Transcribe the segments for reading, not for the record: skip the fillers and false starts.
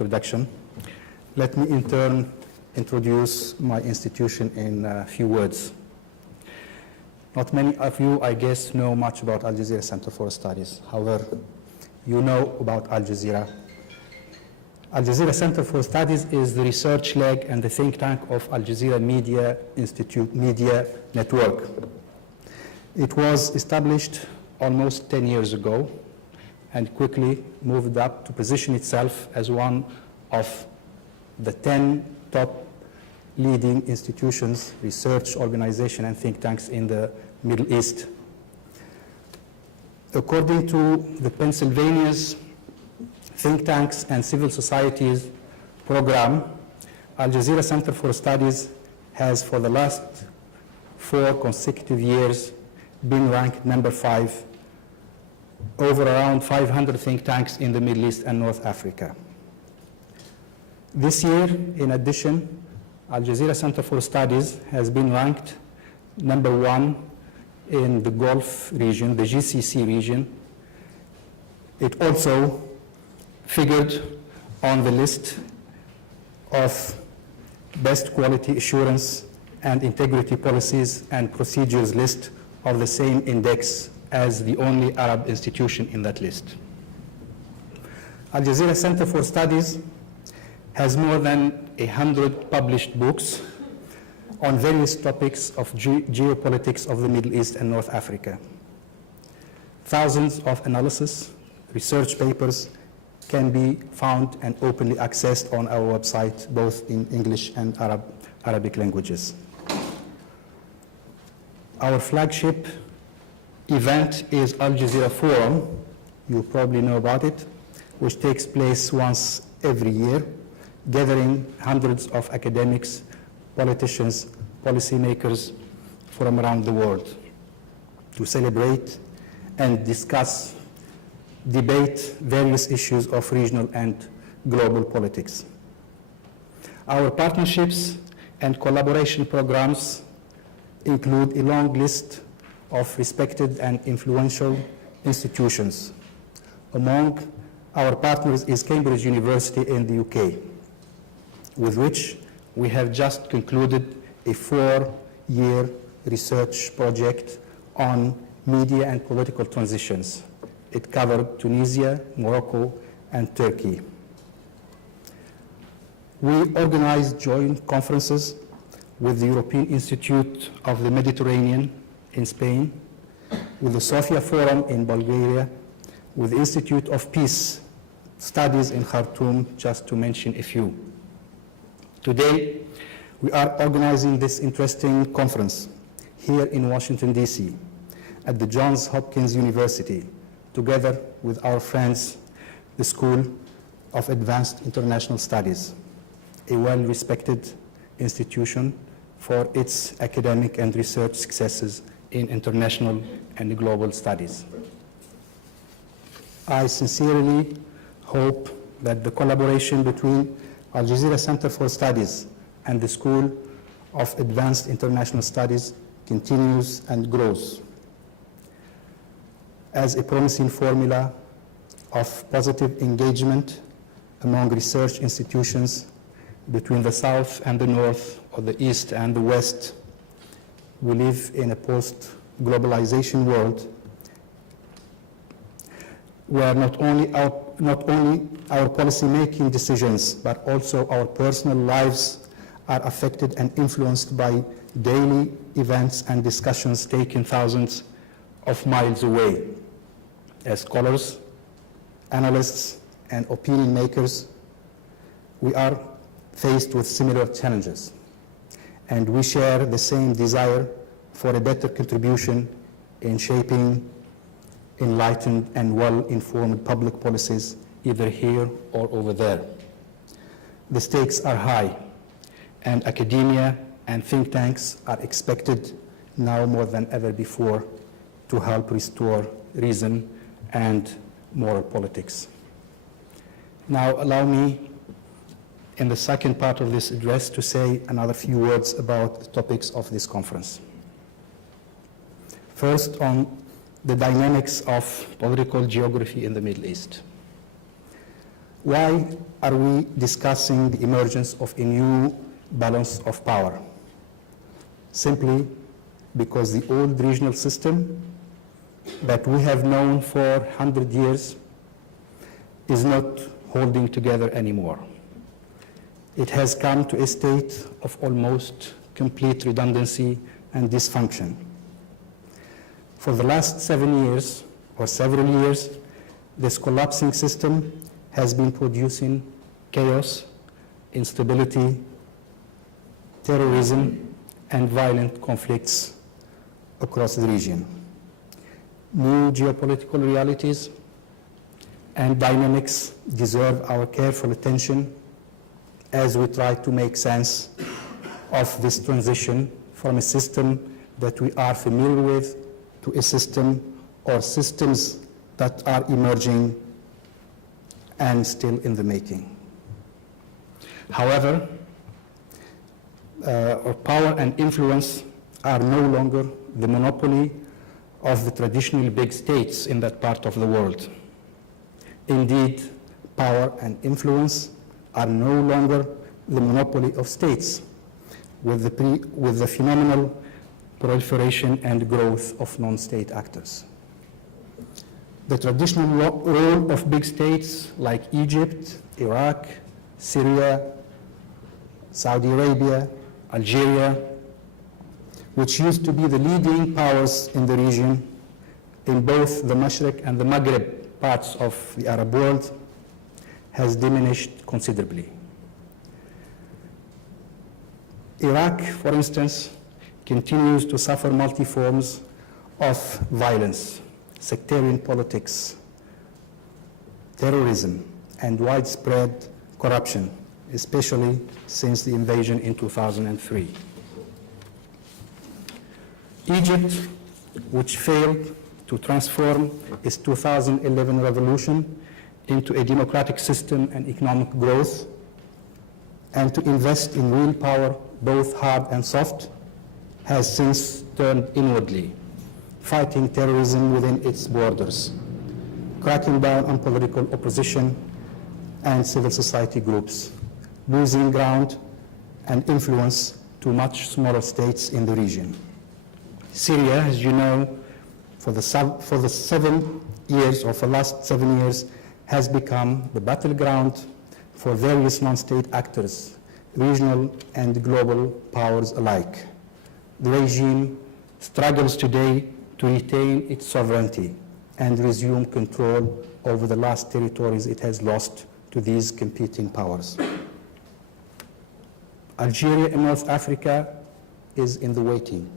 introduction. Let me in turn introduce my institution in a few words. Not many of you, I guess, know much about Al Jazeera Center for Studies. However, you know about Al Jazeera. Al Jazeera Center for Studies is the research leg and the think tank of Al Jazeera Media Institute Media Network. It was established almost 10 years ago and quickly moved up to position itself as one of the 10 top leading institutions, research organizations, and think tanks in the Middle East. According to the Pennsylvania's Think Tanks and Civil Societies program, Al Jazeera Center for Studies has, for the last 4 consecutive years, been ranked number 5 over around 500 think tanks in the Middle East and North Africa. This year, in addition, Al Jazeera Center for Studies has been ranked number 1 in the Gulf region, the GCC region. It also figured on the list of best quality assurance and integrity policies and procedures list of the same index as the only Arab institution in that list. Al Jazeera Center for Studies has more than 100 published books on various topics of geopolitics of the Middle East and North Africa. Thousands of analysis, research papers can be found and openly accessed on our website, both in English and Arabic languages. Our flagship event is Al Jazeera Forum. You probably know about it, which takes place once every year, gathering hundreds of academics, politicians, policymakers from around the world to celebrate and discuss, debate various issues of regional and global politics. Our partnerships and collaboration programs include a long list of respected and influential institutions. Among our partners is Cambridge University in the UK, with which we have just concluded a 4-year research project on media and political transitions. It covered Tunisia, Morocco, and Turkey. We organized joint conferences with the European Institute of the Mediterranean in Spain, with the Sofia Forum in Bulgaria, with the Institute of Peace Studies in Khartoum, just to mention a few. Today, we are organizing this interesting conference here in Washington, D.C., at the Johns Hopkins University, together with our friends, the School of Advanced International Studies, a well-respected institution for its academic and research successes in international and global studies. I sincerely hope that the collaboration between Al Jazeera Center for Studies and the School of Advanced International Studies continues and grows as a promising formula of positive engagement among research institutions between the South and the North, or the East and the West. We live in a post-globalization world where not only our policy-making decisions, but also our personal lives are affected and influenced by daily events and discussions taken thousands of miles away. As scholars, analysts, and opinion makers, we are faced with similar challenges, and we share the same desire for a better contribution in shaping enlightened and well-informed public policies, either here or over there. The stakes are high, and academia and think tanks are expected now more than ever before to help restore reason and moral politics. Now, allow me, in the second part of this address, to say another few words about the topics of this conference. First, on the dynamics of political geography in the Middle East. Why are we discussing the emergence of a new balance of power? Simply because the old regional system that we have known for 100 years is not holding together anymore. It has come to a state of almost complete redundancy and dysfunction. For the last 7 years, or several years, this collapsing system has been producing chaos, instability, terrorism, and violent conflicts across the region. New geopolitical realities and dynamics deserve our careful attention as we try to make sense of this transition from a system that we are familiar with to a system or systems that are emerging and still in the making. However, power and influence are no longer the monopoly of the traditional big states in that part of the world. Indeed, power and influence are no longer the monopoly of states, with the phenomenal proliferation and growth of non-state actors. The traditional role of big states like Egypt, Iraq, Syria, Saudi Arabia, Algeria, which used to be the leading powers in the region in both the Mashriq and the Maghreb parts of the Arab world, has diminished considerably. Iraq, for instance, continues to suffer multi-forms of violence, sectarian politics, terrorism, and widespread corruption, especially since the invasion in 2003. Egypt, which failed to transform its 2011 revolution into a democratic system and economic growth, and to invest in real power, both hard and soft, has since turned inwardly, fighting terrorism within its borders, cracking down on political opposition and civil society groups, losing ground and influence to much smaller states in the region. Syria, as you know, for the last 7 years, has become the battleground for various non-state actors, regional and global powers alike. The regime struggles today to retain its sovereignty and resume control over the last territories it has lost to these competing powers. Algeria in North Africa is in the waiting.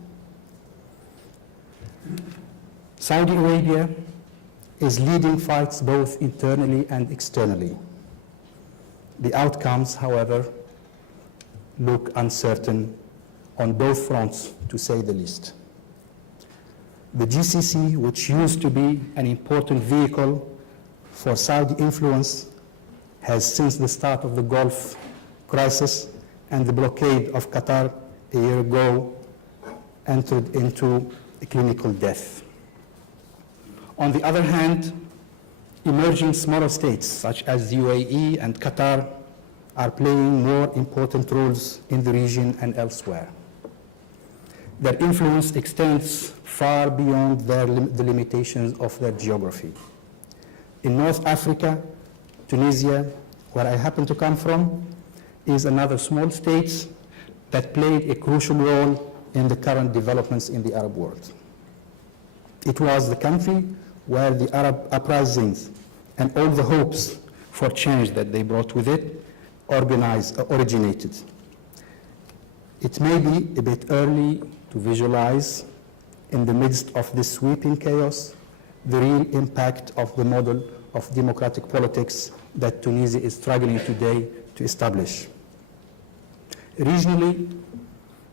Saudi Arabia is leading fights both internally and externally. The outcomes, however, look uncertain on both fronts, to say the least. The GCC, which used to be an important vehicle for Saudi influence, has since the start of the Gulf crisis and the blockade of Qatar a year ago entered into a clinical death. On the other hand, emerging smaller states such as the UAE and Qatar are playing more important roles in the region and elsewhere. Their influence extends far beyond the limitations of their geography. In North Africa, Tunisia, where I happen to come from, is another small state that played a crucial role in the current developments in the Arab world. It was the country where the Arab uprisings and all the hopes for change that they brought with it originated. It may be a bit early to visualize, in the midst of this sweeping chaos, the real impact of the model of democratic politics that Tunisia is struggling today to establish. Regionally,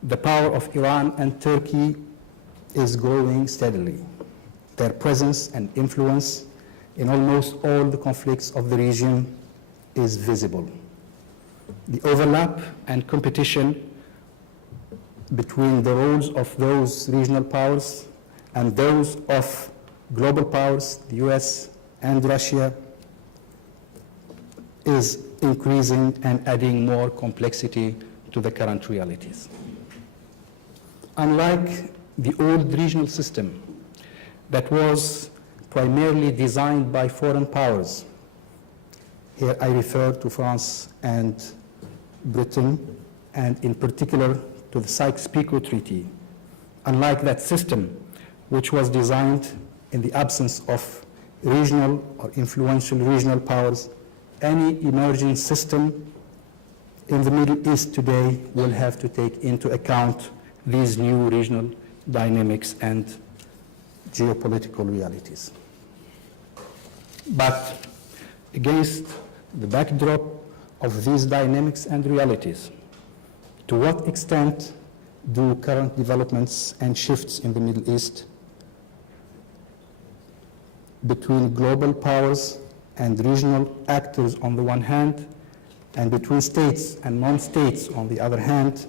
the power of Iran and Turkey is growing steadily. Their presence and influence in almost all the conflicts of the region is visible. The overlap and competition between the roles of those regional powers and those of global powers, the US and Russia, is increasing and adding more complexity to the current realities. Unlike the old regional system that was primarily designed by foreign powers, here I refer to France and Britain, and in particular to the Sykes-Picot Treaty. Unlike that system, which was designed in the absence of regional or influential regional powers, any emerging system in the Middle East today will have to take into account these new regional dynamics and geopolitical realities. But against the backdrop of these dynamics and realities, to what extent do current developments and shifts in the Middle East between global powers and regional actors on the one hand, and between states and non-states on the other hand,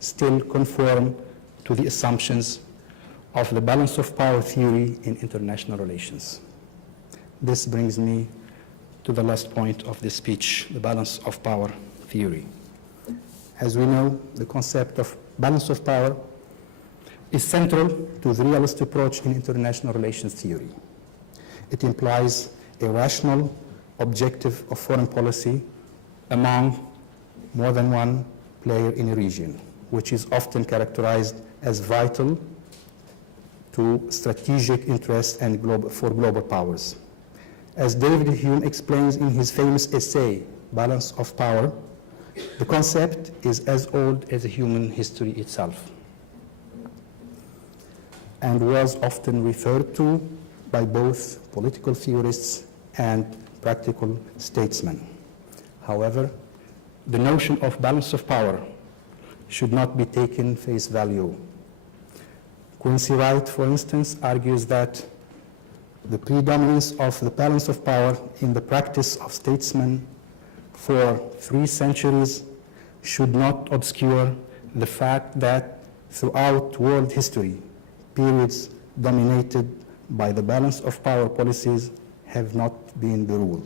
still conform to the assumptions of the balance of power theory in international relations? This brings me to the last point of this speech, the balance of power theory. As we know, the concept of balance of power is central to the realist approach in international relations theory. It implies a rational objective of foreign policy among more than one player in a region, which is often characterized as vital to strategic interests and for global powers. As David Hume explains in his famous essay, Balance of Power, the concept is as old as human history itself and was often referred to by both political theorists and practical statesmen. However, the notion of balance of power should not be taken face value. Quincy Wright, for instance, argues that the predominance of the balance of power in the practice of statesmen for 3 centuries should not obscure the fact that throughout world history, periods dominated by the balance of power policies have not been the rule.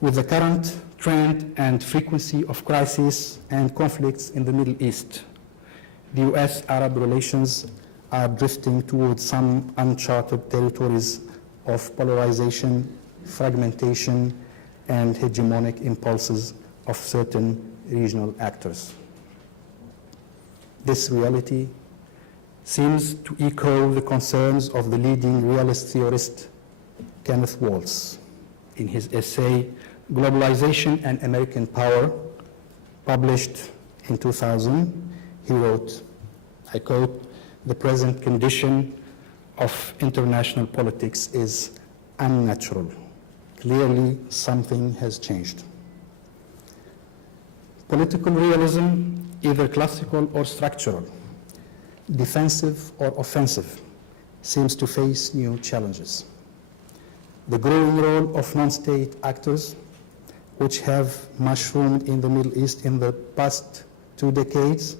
With the current trend and frequency of crises and conflicts in the Middle East, the US-Arab relations are drifting towards some uncharted territories of polarization, fragmentation, and hegemonic impulses of certain regional actors. This reality seems to echo the concerns of the leading realist theorist Kenneth Waltz. In his essay, Globalization and American Power, published in 2000, he wrote, I quote, "The present condition of international politics is unnatural. Clearly, something has changed." Political realism, either classical or structural, defensive or offensive, seems to face new challenges. The growing role of non-state actors, which have mushroomed in the Middle East in the past 2 decades,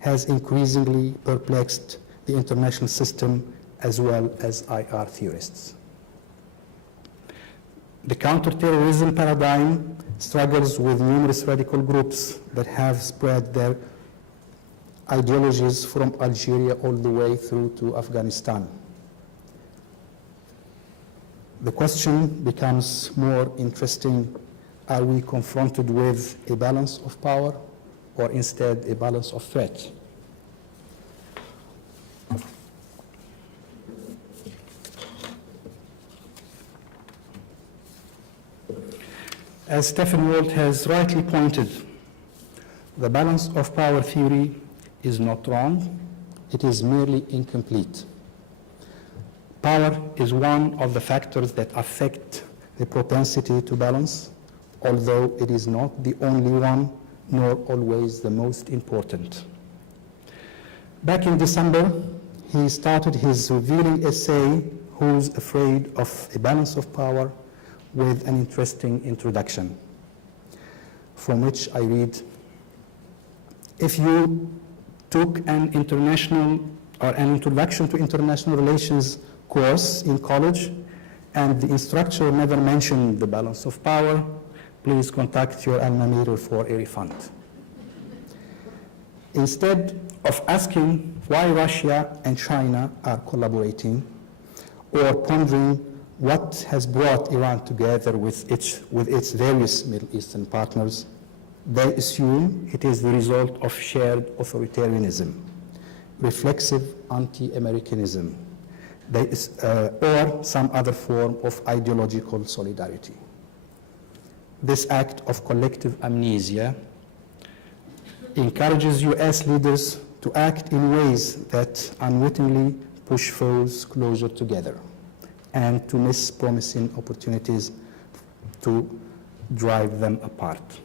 has increasingly perplexed the international system as well as IR theorists. The counterterrorism paradigm struggles with numerous radical groups that have spread their ideologies from Algeria all the way through to Afghanistan. The question becomes more interesting: are we confronted with a balance of power or instead a balance of threat? As Stephen Walt has rightly pointed, the balance of power theory is not wrong, it is merely incomplete. Power is one of the factors that affect the propensity to balance, although it is not the only one, nor always the most important. Back in December, he started his revealing essay, "Who's Afraid of a Balance of Power?" with an interesting introduction, from which I read, "If you took an international or an introduction to international relations course in college and the instructor never mentioned the balance of power, please contact your alma mater for a refund. Instead of asking why Russia and China are collaborating, or pondering what has brought Iran together with its various Middle Eastern partners, they assume it is the result of shared authoritarianism, reflexive anti-Americanism, or some other form of ideological solidarity. This act of collective amnesia encourages US leaders to act in ways that unwittingly push foes closer together and to miss promising opportunities to drive them apart.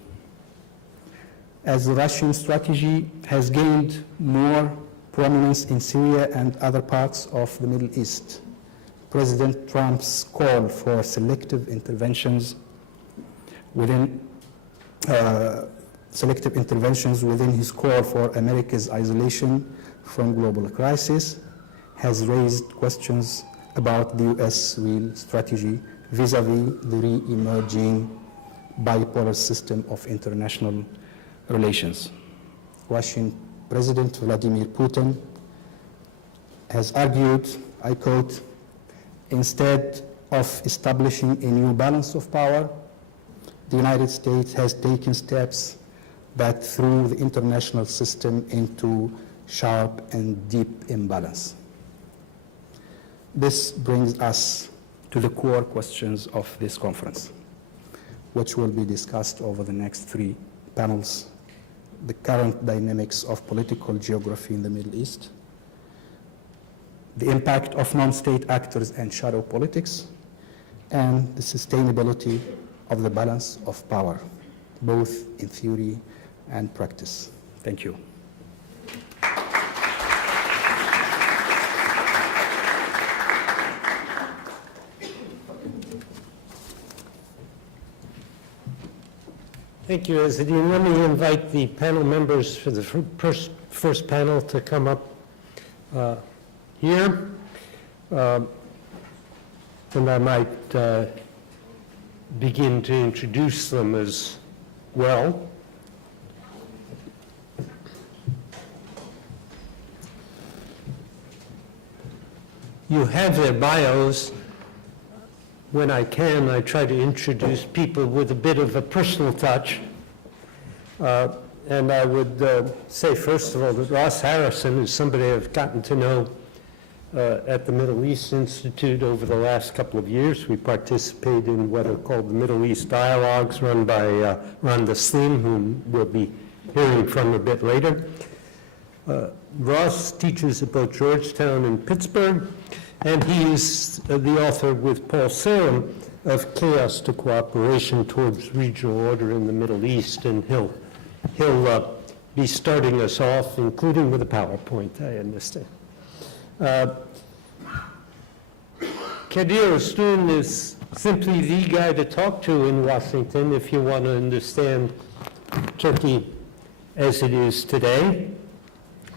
As the Russian strategy has gained more prominence in Syria and other parts of the Middle East, President Trump's call for selective interventions within his call for America's isolation from global crisis has raised questions about the US real strategy vis-a-vis the re-emerging bipolar system of international relations. Russian President Vladimir Putin has argued, I quote, instead of establishing a new balance of power, the United States has taken steps that threw the international system into sharp and deep imbalance. This brings us to the core questions of this conference, which will be discussed over the next 3 panels: the current dynamics of political geography in the Middle East, the impact of non-state actors and shadow politics, and the sustainability of the balance of power, both in theory and practice. Thank you. Thank you, Azadine. Let me invite the panel members for the first panel to come up here. And I might begin to introduce them as well. You have their bios. When I can, I try to introduce people with a bit of a personal touch. And I would say, first of all, that Ross Harrison is somebody I've gotten to know at the Middle East Institute over the last couple of years. We participate in what are called the Middle East Dialogues run by Rhonda Slim, whom we'll be hearing from a bit later. Ross teaches at both Georgetown and Pittsburgh, and he is the author with Paul Salem of Chaos to Cooperation Towards Regional Order in the Middle East, and he'll be starting us off, including with a PowerPoint, I understand. Kadir Ostoun is simply the guy to talk to in Washington if you want to understand Turkey as it is today.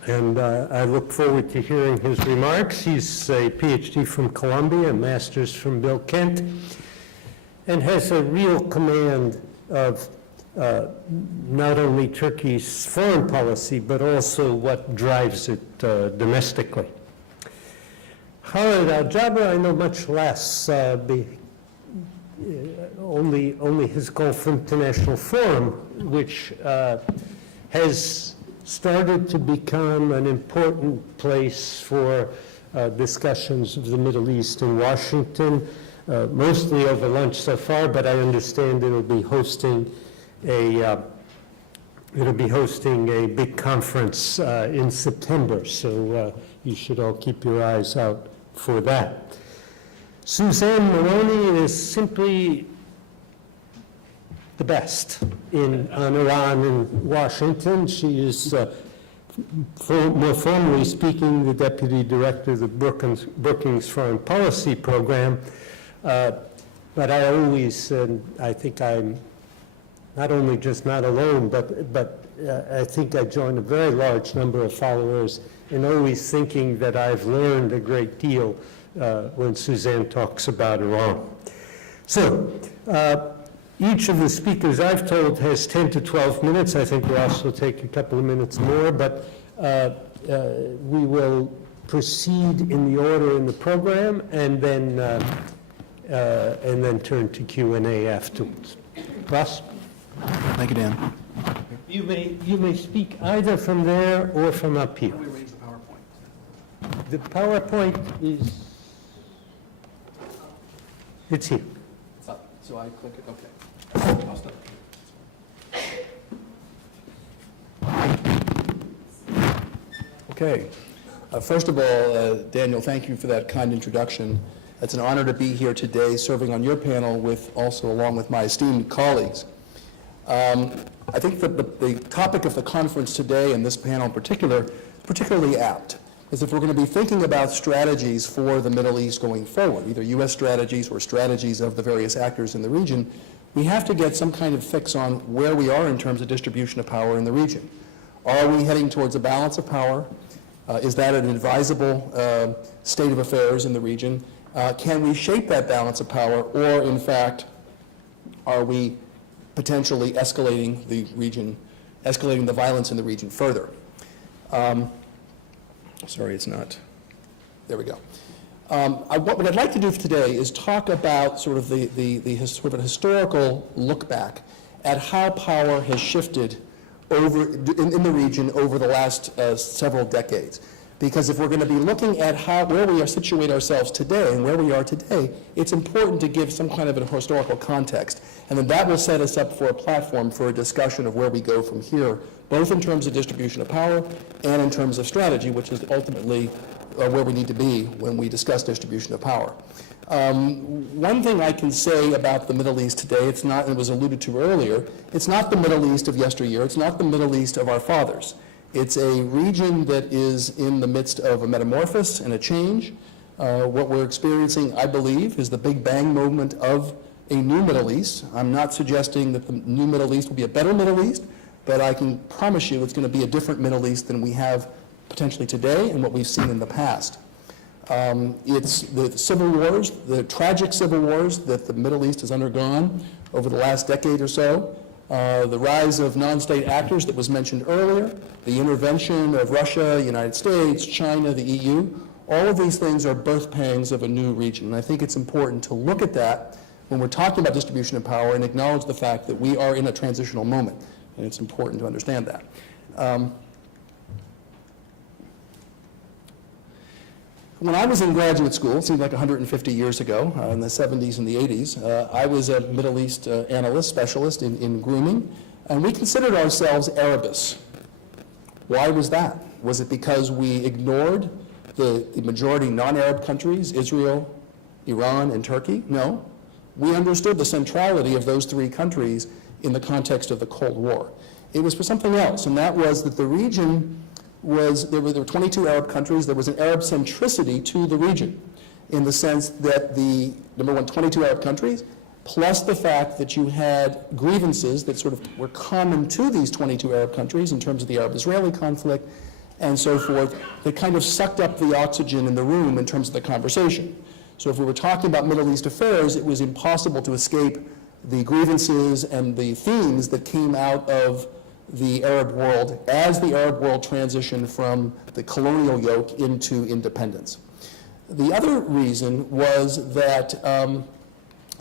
And I look forward to hearing his remarks. He's a PhD from Columbia, a master's from Bill Kent, and has a real command of not only Turkey's foreign policy, but also what drives it domestically. Khaled Al-Jabr, I know much less, only his Gulf International Forum, which has started to become an important place for discussions of the Middle East in Washington, mostly over lunch so far, but I understand it'll be hosting a big conference in September, so you should all keep your eyes out for that. Suzanne Moroney is simply the best on Iran in Washington. She is, more formally speaking, the Deputy Director of the Brookings Foreign Policy Program. But I always, I think I'm not only just not alone, but I think I join a very large number of followers in always thinking that I've learned a great deal when Suzanne talks about Iran. So, each of the speakers I've told has 10 to 12 minutes. I think Ross will take a couple of minutes more, but we will proceed in the order in the program and then turn to Q&A afterwards. Ross? Thank you, Dan. You may speak either from there or from up here. How do we arrange the PowerPoint? The PowerPoint is, it's here. It's up, so I click it, okay. I'll stop. Okay. First of all, Daniel, thank you for that kind introduction. It's an honor to be here today serving on your panel along with my esteemed colleagues. I think that the topic of the conference today and this panel in particular, particularly apt, is if we're going to be thinking about strategies for the Middle East going forward, either U.S. strategies or strategies of the various actors in the region, we have to get some kind of fix on where we are in terms of distribution of power in the region. Are we heading towards a balance of power? Is that an advisable state of affairs in the region? Can we shape that balance of power, or in fact, are we potentially escalating the violence in the region further? Sorry, it's not. There we go. What I'd like to do today is talk about sort of sort of a historical look back at how power has shifted in the region over the last several decades. Because if we're going to be looking at where we are situate ourselves today and where we are today, it's important to give some kind of a historical context. And then that will set us up for a platform for a discussion of where we go from here, both in terms of distribution of power and in terms of strategy, which is ultimately where we need to be when we discuss distribution of power. One thing I can say about the Middle East today, it was alluded to earlier, it's not the Middle East of yesteryear, it's not the Middle East of our fathers. It's a region that is in the midst of a metamorphosis and a change. What we're experiencing, I believe, is the Big Bang movement of a new Middle East. I'm not suggesting that the new Middle East will be a better Middle East, but I can promise you it's going to be a different Middle East than we have potentially today and what we've seen in the past. It's the civil wars, the tragic civil wars that the Middle East has undergone over the last decade or so, the rise of non-state actors that was mentioned earlier, the intervention of Russia, United States, China, the EU, all of these things are birth pangs of a new region. And I think it's important to look at that when we're talking about distribution of power and acknowledge the fact that we are in a transitional moment. And it's important to understand that. When I was in graduate school, it seemed like 150 years ago, in the 70s and the 80s, I was a Middle East analyst, specialist in grooming, and we considered ourselves Arabists. Why was that? Was it because we ignored the majority non-Arab countries, Israel, Iran, and Turkey? No. We understood the centrality of those three countries in the context of the Cold War. It was for something else, and that was that the region there were 22 Arab countries. There was an Arab centricity to the region in the sense that number one, 22 Arab countries, plus the fact that you had grievances that sort of were common to these 22 Arab countries in terms of the Arab-Israeli conflict and so forth, that kind of sucked up the oxygen in the room in terms of the conversation. So if we were talking about Middle East affairs, it was impossible to escape the grievances and the themes that came out of the Arab world as the Arab world transitioned from the colonial yoke into independence. The other reason was that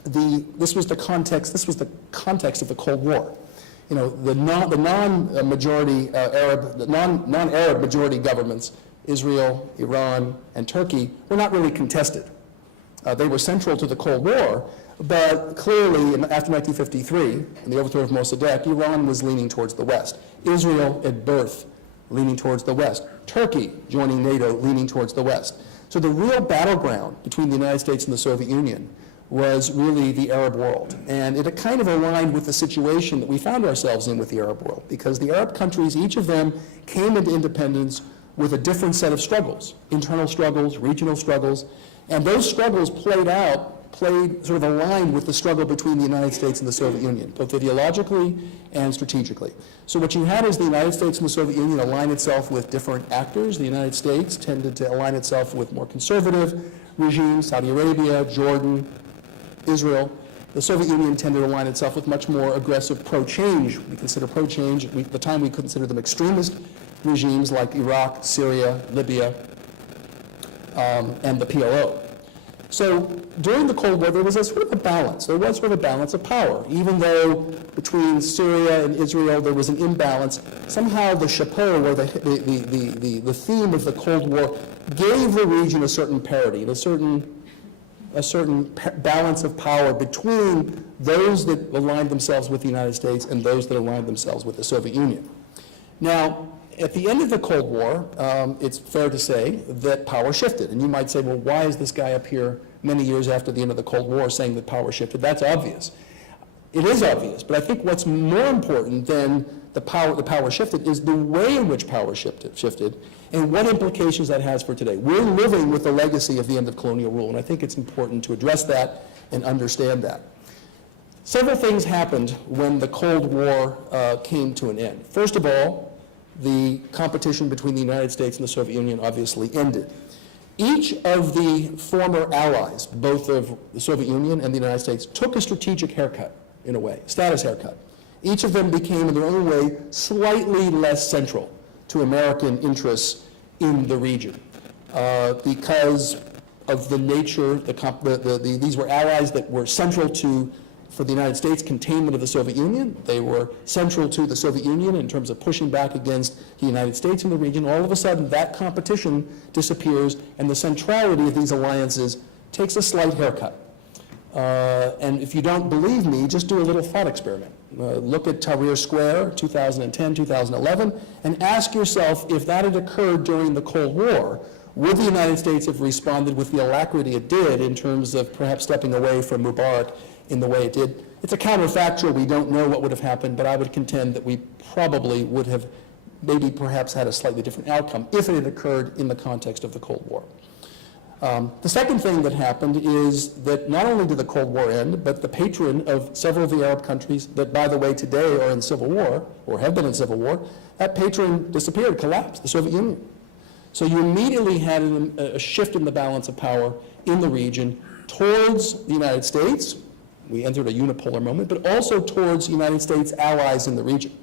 this was the context of the Cold War. You know, the non-majority Arab, the non-Arab majority governments, Israel, Iran, and Turkey, were not really contested. They were central to the Cold War, but clearly, after 1953, in the overthrow of Mossadegh, Iran was leaning towards the West. Israel, at birth, leaning towards the West. Turkey, joining NATO, leaning towards the West. So the real battleground between the United States and the Soviet Union was really the Arab world. And it kind of aligned with the situation that we found ourselves in with the Arab world, because the Arab countries, each of them came into independence with a different set of struggles, internal struggles, regional struggles, and those struggles played sort of aligned with the struggle between the United States and the Soviet Union, both ideologically and strategically. So what you had is the United States and the Soviet Union align itself with different actors. The United States tended to align itself with more conservative, regimes, Saudi Arabia, Jordan, Israel. The Soviet Union tended to align itself with much more aggressive pro-change. We consider pro-change, at the time we considered them extremist regimes like Iraq, Syria, Libya, and the PLO. So during the Cold War, there was a sort of a balance. There was sort of a balance of power. Even though between Syria and Israel there was an imbalance, somehow the chapeau, or the theme of the Cold War, gave the region a certain parity, a certain balance of power between those that aligned themselves with the United States and those that aligned themselves with the Soviet Union. Now, at the end of the Cold War, it's fair to say that power shifted. And you might say, well, why is this guy up here many years after the end of the Cold War saying that power shifted? That's obvious. It is obvious, but I think what's more important than the power shifted is the way in which power shifted and what implications that has for today. We're living with the legacy of the end of colonial rule, and I think it's important to address that and understand that. Several things happened when the Cold War came to an end. First of all, the competition between the United States and the Soviet Union obviously ended. Each of the former allies, both of the Soviet Union and the United States, took a strategic haircut, in a way, status haircut. Each of them became, in their own way, slightly less central to American interests in the region because of the nature, these were allies that were central to, for the United States, containment of the Soviet Union. They were central to the Soviet Union in terms of pushing back against the United States in the region. All of a sudden, that competition disappears, and the centrality of these alliances takes a slight haircut. And if you don't believe me, just do a little thought experiment. Look at Tahrir Square, 2010, 2011, and ask yourself if that had occurred during the Cold War, would the United States have responded with the alacrity it did in terms of perhaps stepping away from Mubarak in the way it did? It's a counterfactual. We don't know what would have happened, but I would contend that we probably would have maybe perhaps had a slightly different outcome if it had occurred in the context of the Cold War. The second thing that happened is that not only did the Cold War end, but the patron of several of the Arab countries that, by the way, today are in civil war, or have been in civil war, that patron disappeared, collapsed, the Soviet Union. So you immediately had a shift in the balance of power in the region towards the United States. We entered a unipolar moment, but also towards United States allies in the region.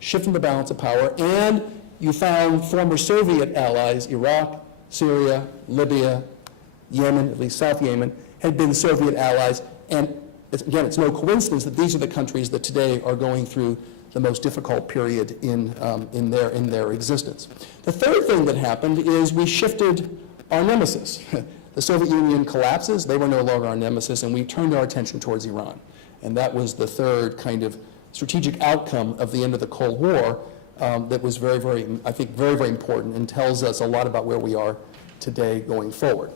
Shift in the balance of power, and you found former Soviet allies, Iraq, Syria, Libya, Yemen, at least South Yemen, had been Soviet allies, and again, it's no coincidence that these are the countries that today are going through the most difficult period in their existence. The third thing that happened is we shifted our nemesis. The Soviet Union collapses, they were no longer our nemesis, and we turned our attention towards Iran. And that was the third kind of strategic outcome of the end of the Cold War that was very, very, I think, very, very important and tells us a lot about where we are today going forward.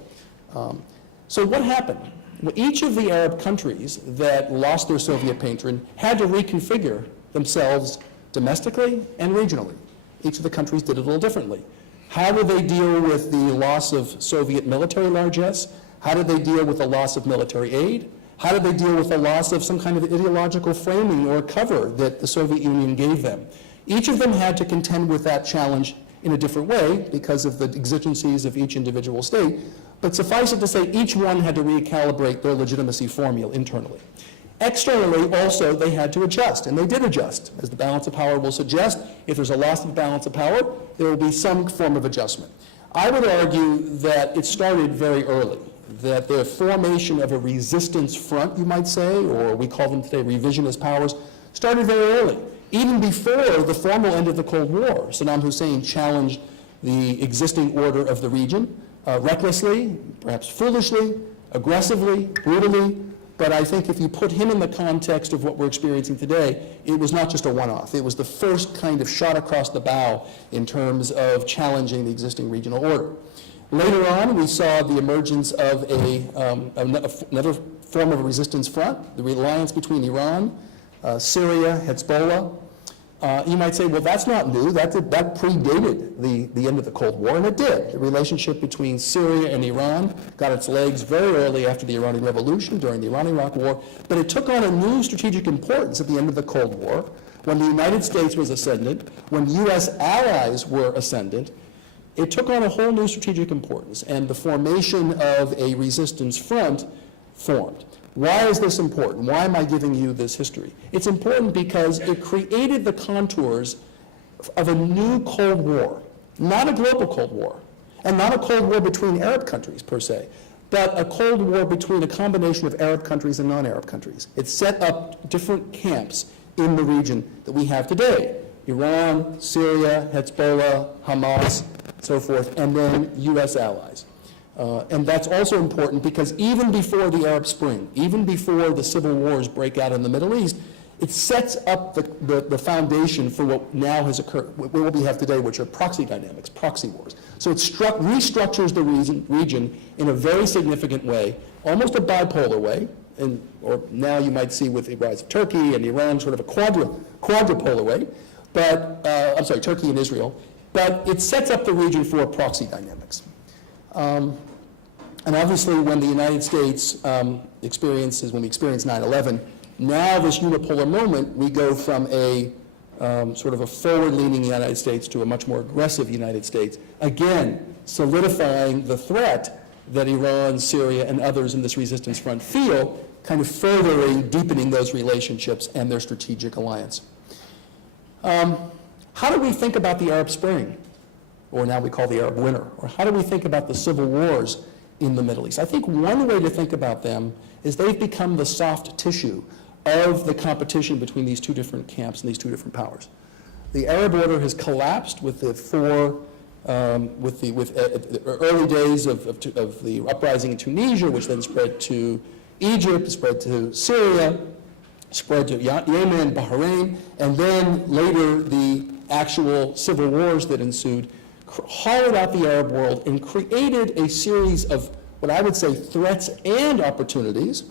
So what happened? Well, each of the Arab countries that lost their Soviet patron had to reconfigure themselves domestically and regionally. Each of the countries did it a little differently. How did they deal with the loss of Soviet military largesse? How did they deal with the loss of military aid? How did they deal with the loss of some kind of ideological framing or cover that the Soviet Union gave them? Each of them had to contend with that challenge in a different way because of the exigencies of each individual state. But suffice it to say, each one had to recalibrate their legitimacy formula internally. Externally, also, they had to adjust, and they did adjust. As the balance of power will suggest, if there's a loss of balance of power, there will be some form of adjustment. I would argue that it started very early, that the formation of a resistance front, you might say, or we call them today revisionist powers, started very early. Even before the formal end of the Cold War, Saddam Hussein challenged the existing order of the region, recklessly, perhaps foolishly, aggressively, brutally, but I think if you put him in the context of what we're experiencing today, it was not just a one-off. It was the first kind of shot across the bow in terms of challenging the existing regional order. Later on, we saw the emergence of another form of a resistance front, the alliance between Iran, Syria, Hezbollah. You might say, well, that's not new. That predated the end of the Cold War, and it did. The relationship between Syria and Iran got its legs very early after the Iranian Revolution, during the Iran-Iraq War, but it took on a new strategic importance at the end of the Cold War, when the United States was ascendant, when U.S. allies were ascendant, it took on a whole new strategic importance, and the formation of a resistance front formed. Why is this important? Why am I giving you this history? It's important because it created the contours of a new Cold War, not a global Cold War, and not a Cold War between Arab countries per se, but a Cold War between a combination of Arab countries and non-Arab countries. It set up different camps in the region that we have today: Iran, Syria, Hezbollah, Hamas, so forth, and then U.S. allies. And that's also important because even before the Arab Spring, even before the civil wars break out in the Middle East, it sets up the foundation for what now has occurred, what we have today, which are proxy dynamics, proxy wars. So it restructures the region in a very significant way, almost a bipolar way, or now you might see with the rise of Turkey and Iran, sort of a quadrupolar way, but, I'm sorry, Turkey and Israel, but it sets up the region for proxy dynamics. And obviously when the United States when we experience 9/11, now this unipolar moment, we go from a sort of a forward-leaning United States to a much more aggressive United States, again, solidifying the threat that Iran, Syria, and others in this resistance front feel, kind of furthering, deepening those relationships and their strategic alliance. How do we think about the Arab Spring, or now we call the Arab Winter, or how do we think about the civil wars in the Middle East? I think one way to think about them is they've become the soft tissue of the competition between these two different camps and these two different powers. The Arab order has collapsed with the early days of the uprising in Tunisia, which then spread to Egypt, spread to Syria, spread to Yemen, Bahrain, and then later the actual civil wars that ensued hollowed out the Arab world and created a series of what I would say threats and opportunities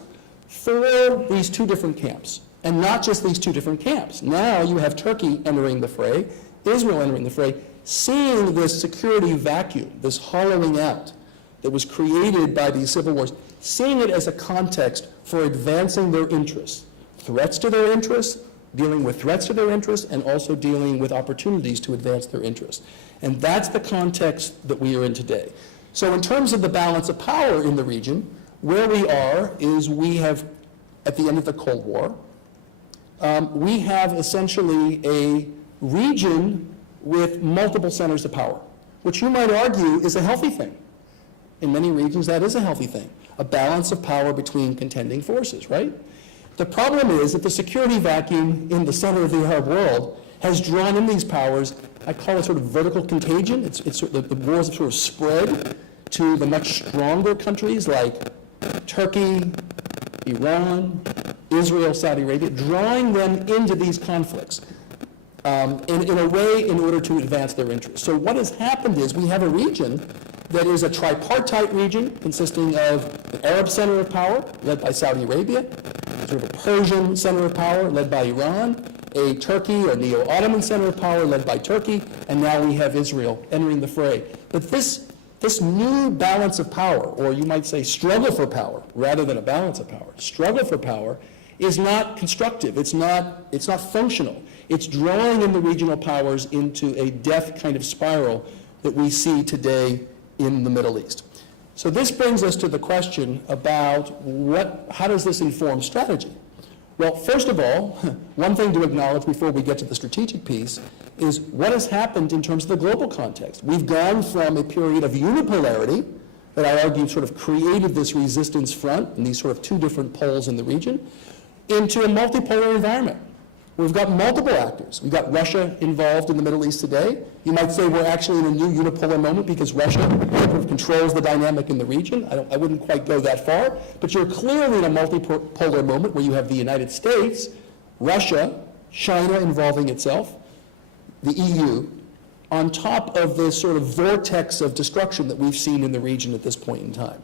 for these two different camps. And not just these two different camps. Now you have Turkey entering the fray, Israel entering the fray, seeing this security vacuum, this hollowing out that was created by these civil wars, seeing it as a context for advancing their interests, threats to their interests, dealing with threats to their interests, and also dealing with opportunities to advance their interests. And that's the context that we are in today. So in terms of the balance of power in the region, where we are is we have, at the end of the Cold War, we have essentially a region with multiple centers of power, which you might argue is a healthy thing. In many regions, that is a healthy thing, a balance of power between contending forces, right? The problem is that the security vacuum in the center of the Arab world has drawn in these powers. I call it sort of vertical contagion. The wars have sort of spread to the much stronger countries like Turkey, Iran, Israel, Saudi Arabia, drawing them into these conflicts in a way in order to advance their interests. So what has happened is we have a region that is a tripartite region consisting of the Arab center of power, led by Saudi Arabia, sort of a Persian center of power, led by Iran, a Turkey or Neo-Ottoman center of power, led by Turkey, and now we have Israel entering the fray. But this new balance of power, or you might say struggle for power, rather than a balance of power, struggle for power is not constructive. It's not functional. It's drawing in the regional powers into a death kind of spiral that we see today in the Middle East. So this brings us to the question about how does this inform strategy? Well, first of all, one thing to acknowledge before we get to the strategic piece is what has happened in terms of the global context. We've gone from a period of unipolarity that I argue sort of created this resistance front and these sort of two different poles in the region into a multipolar environment. We've got multiple actors. We've got Russia involved in the Middle East today. You might say we're actually in a new unipolar moment because Russia sort of controls the dynamic in the region. I wouldn't quite go that far, but you're clearly in a multipolar moment where you have the United States, Russia, China involving itself, the EU, on top of this sort of vortex of destruction that we've seen in the region at this point in time.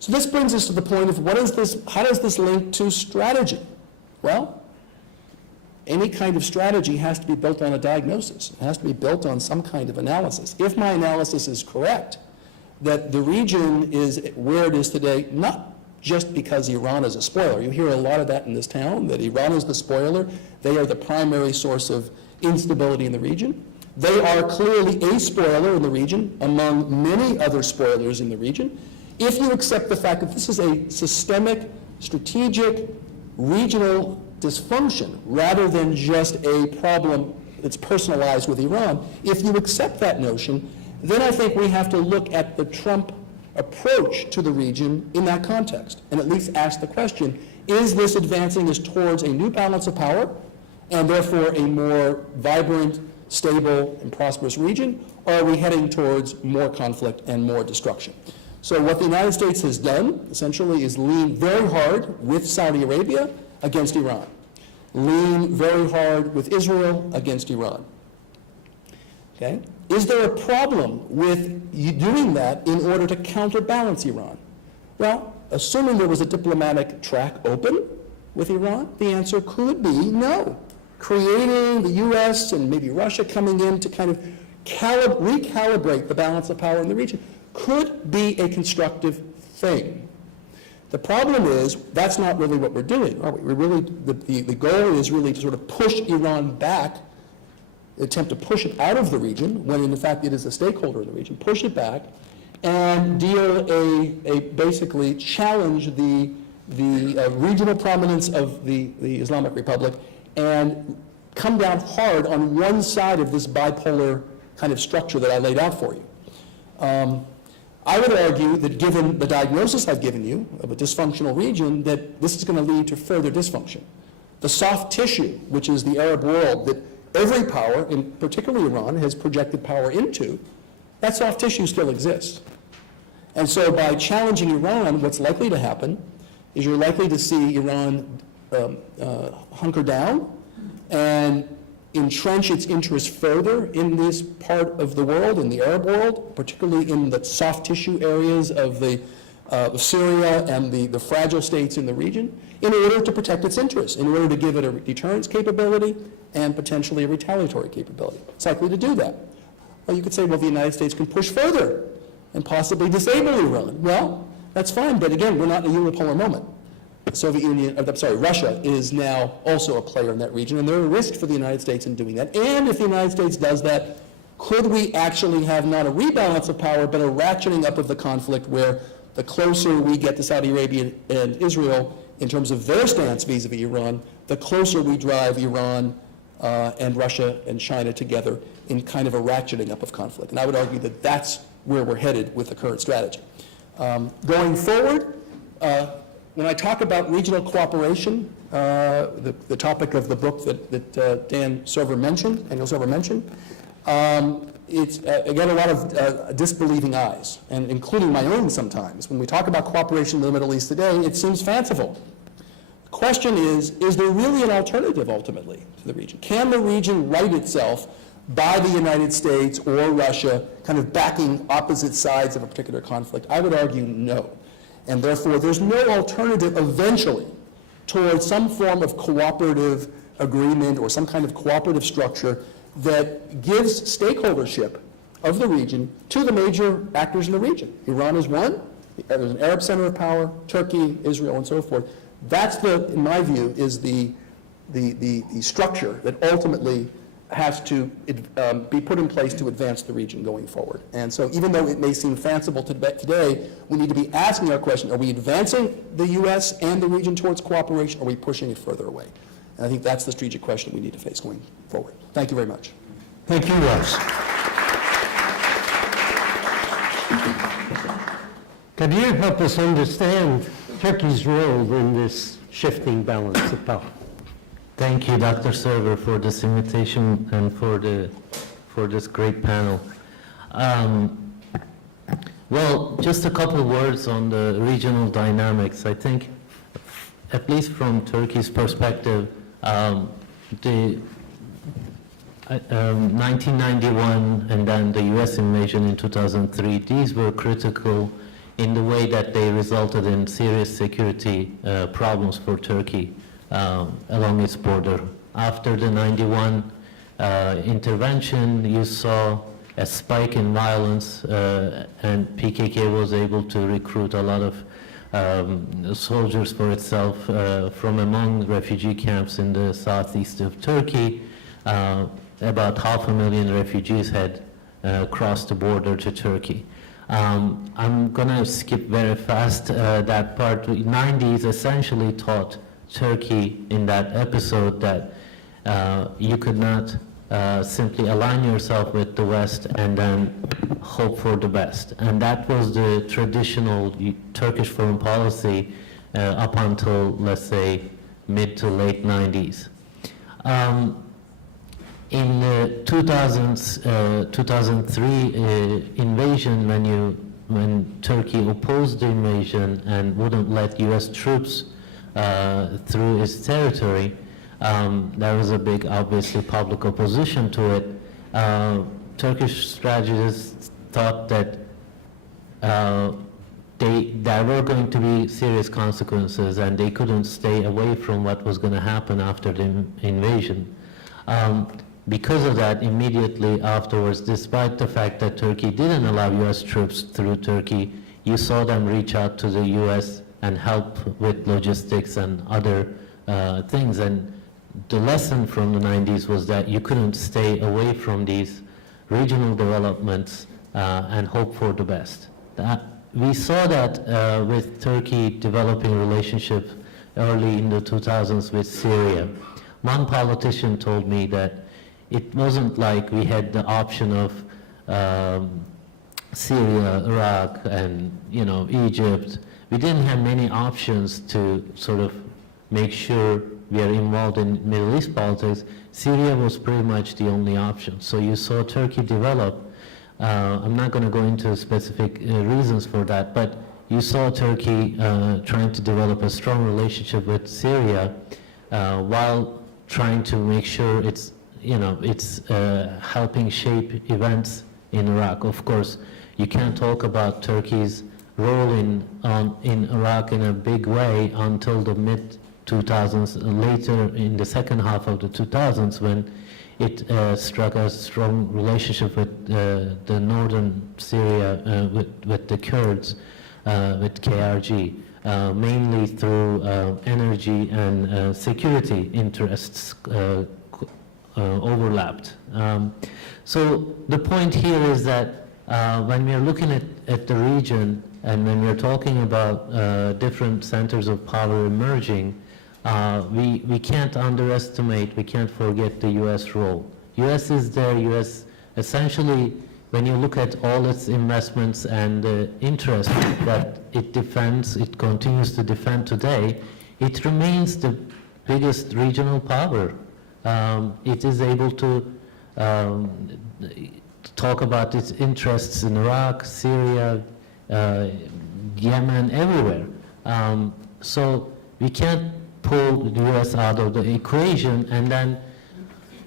So this brings us to the point of how does this link to strategy? Well, any kind of strategy has to be built on a diagnosis. It has to be built on some kind of analysis. If my analysis is correct, that the region is where it is today, not just because Iran is a spoiler. You hear a lot of that in this town, that Iran is the spoiler. They are the primary source of instability in the region. They are clearly a spoiler in the region, among many other spoilers in the region. If you accept the fact that this is a systemic, strategic, regional dysfunction, rather than just a problem that's personalized with Iran, if you accept that notion, then I think we have to look at the Trump approach to the region in that context, and at least ask the question, is this advancing us towards a new balance of power, and therefore a more vibrant, stable, and prosperous region, or are we heading towards more conflict and more destruction? So what the United States has done, essentially, is lean very hard with Saudi Arabia against Iran, lean very hard with Israel against Iran. Okay? Is there a problem with you doing that in order to counterbalance Iran? Well, assuming there was a diplomatic track open with Iran, the answer could be no. Creating the U.S. and maybe Russia coming in to kind of recalibrate the balance of power in the region could be a constructive thing. The problem is that's not really what we're doing, are we? We're really, the goal is really to sort of push Iran back, attempt to push it out of the region, when in fact it is a stakeholder in the region, push it back, and basically challenge the regional prominence of the Islamic Republic, and come down hard on one side of this bipolar kind of structure that I laid out for you. I would argue that given the diagnosis I've given you of a dysfunctional region, that this is going to lead to further dysfunction. The soft tissue, which is the Arab world that every power, and particularly Iran, has projected power into, that soft tissue still exists. And so by challenging Iran, what's likely to happen is you're likely to see Iran hunker down and entrench its interests further in this part of the world, in the Arab world, particularly in the soft tissue areas of Syria and the fragile states in the region, in order to protect its interests, in order to give it a deterrence capability and potentially a retaliatory capability. It's likely to do that. Well, you could say, well, the United States can push further and possibly disable Iran. Well, that's fine, but again, we're not in a unipolar moment. Russia is now also a player in that region, and there are risks for the United States in doing that. And if the United States does that, could we actually have not a rebalance of power, but a ratcheting up of the conflict where the closer we get to Saudi Arabia and Israel in terms of their stance vis-a-vis Iran, the closer we drive Iran and Russia and China together in kind of a ratcheting up of conflict. And I would argue that that's where we're headed with the current strategy. Going forward, when I talk about regional cooperation, the topic of the book that Daniel Silver mentioned, it's, again, a lot of disbelieving eyes, and including my own sometimes. When we talk about cooperation in the Middle East today, it seems fanciful. The question is there really an alternative ultimately to the region? Can the region right itself by the United States or Russia kind of backing opposite sides of a particular conflict? I would argue no. And therefore, there's no alternative eventually towards some form of cooperative agreement or some kind of cooperative structure that gives stakeholdership of the region to the major actors in the region. Iran is one. There's an Arab center of power, Turkey, Israel, and so forth. That's in my view, is the structure that ultimately has to be put in place to advance the region going forward. And so even though it may seem fanciful today, we need to be asking our question, are we advancing the U.S. and the region towards cooperation, or are we pushing it further away? And I think that's the strategic question we need to face going forward. Thank you very much. Thank you, Russ. Kadir, help us understand Turkey's role in this shifting balance of power. Thank you, Dr. Server, for this invitation and for this great panel. Well, just a couple words on the regional dynamics. I think, at least from Turkey's perspective, the 1991 and then the U.S. invasion in 2003, these were critical in the way that they resulted in serious security problems for Turkey along its border. After the 91 intervention, you saw a spike in violence, and PKK was able to recruit a lot of soldiers for itself from among refugee camps in the southeast of Turkey. about 500,000 refugees had crossed the border to Turkey. I'm gonna skip very fast that part. 90s essentially taught Turkey in that episode that you could not simply align yourself with the West and then hope for the best. And that was the traditional Turkish foreign policy up until, let's say, mid to late 90s. In the 2003 invasion, when Turkey opposed the invasion and wouldn't let US troops through its territory, there was a big, obviously, public opposition to it. Turkish strategists thought that there were going to be serious consequences and they couldn't stay away from what was going to happen after the invasion. Because of that, immediately afterwards, despite the fact that Turkey didn't allow US troops through Turkey, you saw them reach out to the US and help with logistics and other things. And the lesson from the 90s was that you couldn't stay away from these regional developments and hope for the best. We saw that with Turkey developing relationship early in the 2000s with Syria. One politician told me that it wasn't like we had the option of Syria, Iraq, and Egypt. We didn't have many options to sort of make sure we are involved in Middle East politics. Syria was pretty much the only option. So you saw Turkey develop. I'm not going to go into specific reasons for that, but you saw Turkey trying to develop a strong relationship with Syria while trying to make sure it's helping shape events in Iraq. Of course, you can't talk about Turkey's role in Iraq in a big way until the mid-2000s, later in the second half of the 2000s, when it struck a strong relationship with the northern Syria, with the Kurds, with KRG, mainly through energy and security interests overlapped. So the point here is that when we are looking at the region and when we're talking about different centers of power emerging, we can't underestimate, we can't forget the U.S. role. U.S. is there, U.S. essentially, when you look at all its investments and the interest that it defends, it continues to defend today, it remains the biggest regional power. It is able to talk about its interests in Iraq, Syria, Yemen, everywhere. So we can't pull the U.S. out of the equation, and then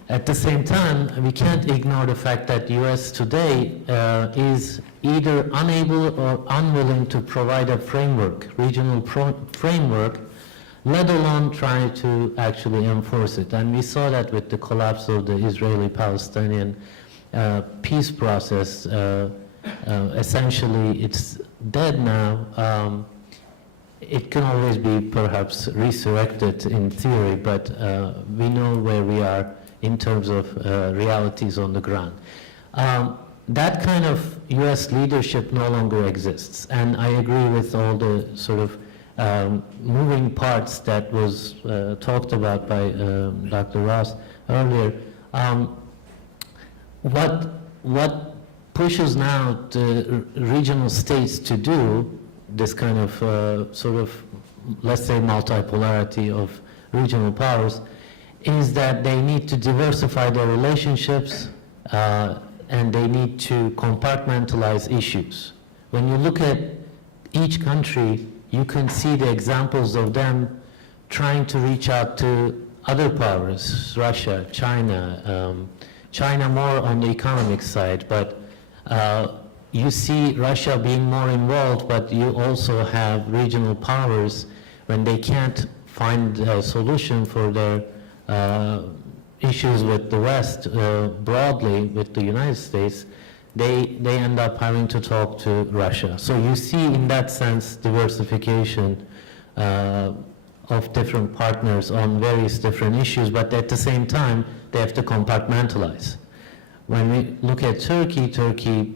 at the same time, we can't ignore the fact that the U.S. today is either unable or unwilling to provide a framework, regional framework, let alone try to actually enforce it. And we saw that with the collapse of the Israeli-Palestinian peace process. Essentially, it's dead now. It can always be perhaps resurrected in theory, but we know where we are in terms of realities on the ground. That kind of US leadership no longer exists, and I agree with all the sort of moving parts that was talked about by Dr. Ross earlier. What pushes now the regional states to do this kind of sort of, let's say, multipolarity of regional powers is that they need to diversify their relationships and they need to compartmentalize issues. When you look at each country, you can see the examples of them trying to reach out to other powers, Russia, China, China more on the economic side, but you see Russia being more involved, but you also have regional powers when they can't find a solution for their issues with the West broadly, with the United States, they end up having to talk to Russia. So you see in that sense diversification of different partners on various different issues, but at the same time they have to compartmentalize. When we look at Turkey, Turkey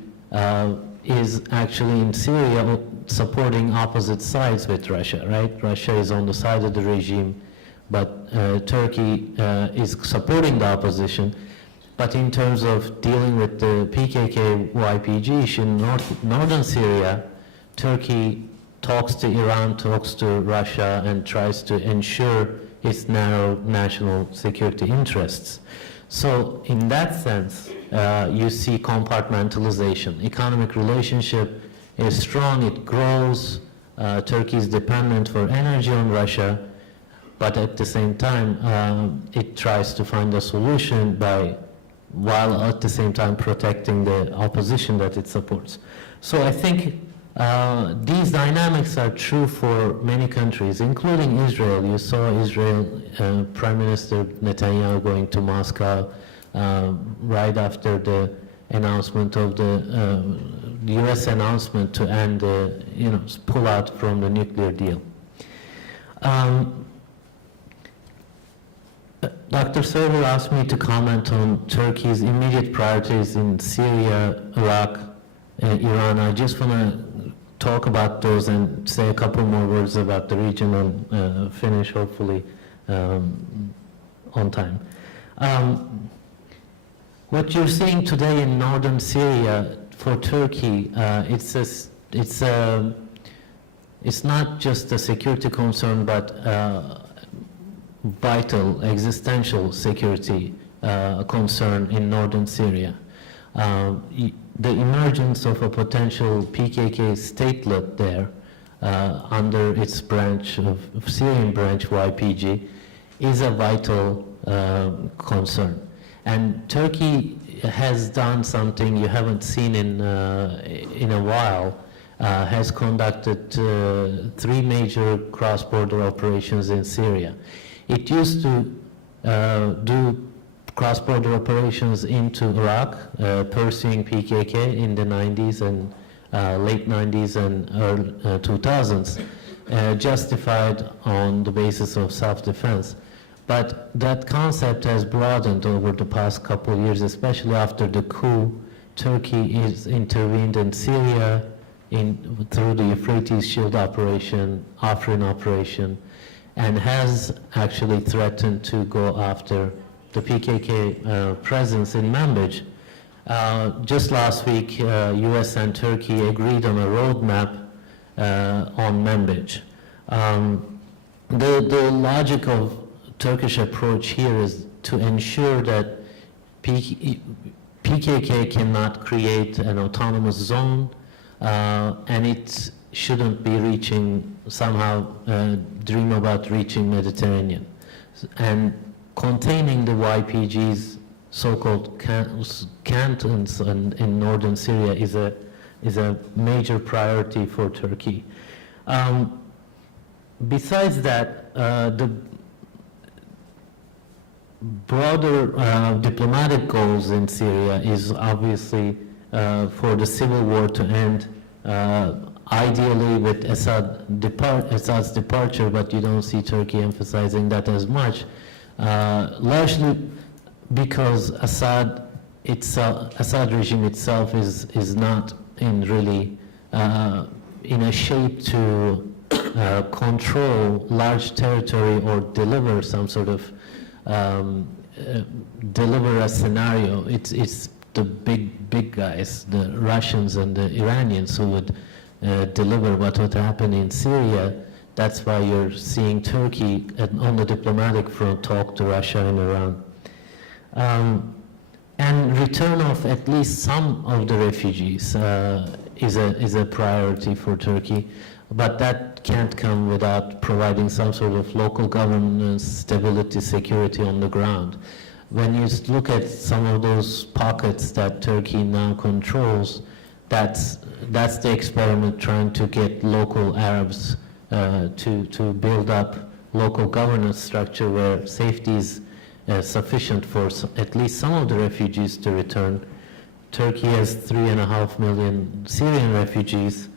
is actually in Syria supporting opposite sides with Russia, right? Russia is on the side of the regime, but Turkey is supporting the opposition. But in terms of dealing with the PKK YPG issue in northern Syria, Turkey talks to Iran, talks to Russia, and tries to ensure its narrow national security interests. So in that sense, you see compartmentalization. Economic relationship is strong, it grows. Turkey is dependent for energy on Russia, but at the same time, it tries to find a solution while at the same time protecting the opposition that it supports. So I think these dynamics are true for many countries, including Israel. You saw Israel Prime Minister Netanyahu going to Moscow right after the announcement of the U.S. announcement to end, pull out from the nuclear deal. Dr. Server asked me to comment on Turkey's immediate priorities in Syria, Iraq, Iran. I just want to talk about those and say a couple more words about the region and finish hopefully on time. What you're seeing today in northern Syria for Turkey, it's not just a security concern, but vital, existential security concern in northern Syria. The emergence of a potential PKK statelet there under its branch of Syrian branch YPG is a vital concern. And Turkey has done something you haven't seen in a while, has conducted 3 major cross-border operations in Syria. It used to do cross-border operations into Iraq, pursuing PKK in the 90s and late 90s and early 2000s, justified on the basis of self-defense. But that concept has broadened over the past couple of years, especially after the coup. Turkey is intervened in Syria through the Euphrates Shield operation, Afrin operation, and has actually threatened to go after the PKK presence in Manbij. Just last week, US and Turkey agreed on a roadmap on Manbij. The logic of Turkish approach here is to ensure that PKK cannot create an autonomous zone, and it shouldn't be dream about reaching Mediterranean. And containing the YPG's so-called cantons in northern Syria is a major priority for Turkey. Besides that, the broader diplomatic goals in Syria is obviously for the civil war to end, ideally with Assad's departure, but you don't see Turkey emphasizing that as much, largely because Assad regime itself is not in a shape to control large territory or deliver some sort of deliver a scenario. It's the big guys, the Russians and the Iranians, who would deliver what would happen in Syria. That's why you're seeing Turkey on the diplomatic front talk to Russia and Iran. And return of at least some of the refugees is a priority for Turkey, but that can't come without providing some sort of local governance, stability, security on the ground. When you look at some of those pockets that Turkey now controls, that's the experiment, trying to get local Arabs to build up local governance structure where safety is sufficient for at least some of the refugees to return. Turkey has 3.5 million Syrian refugees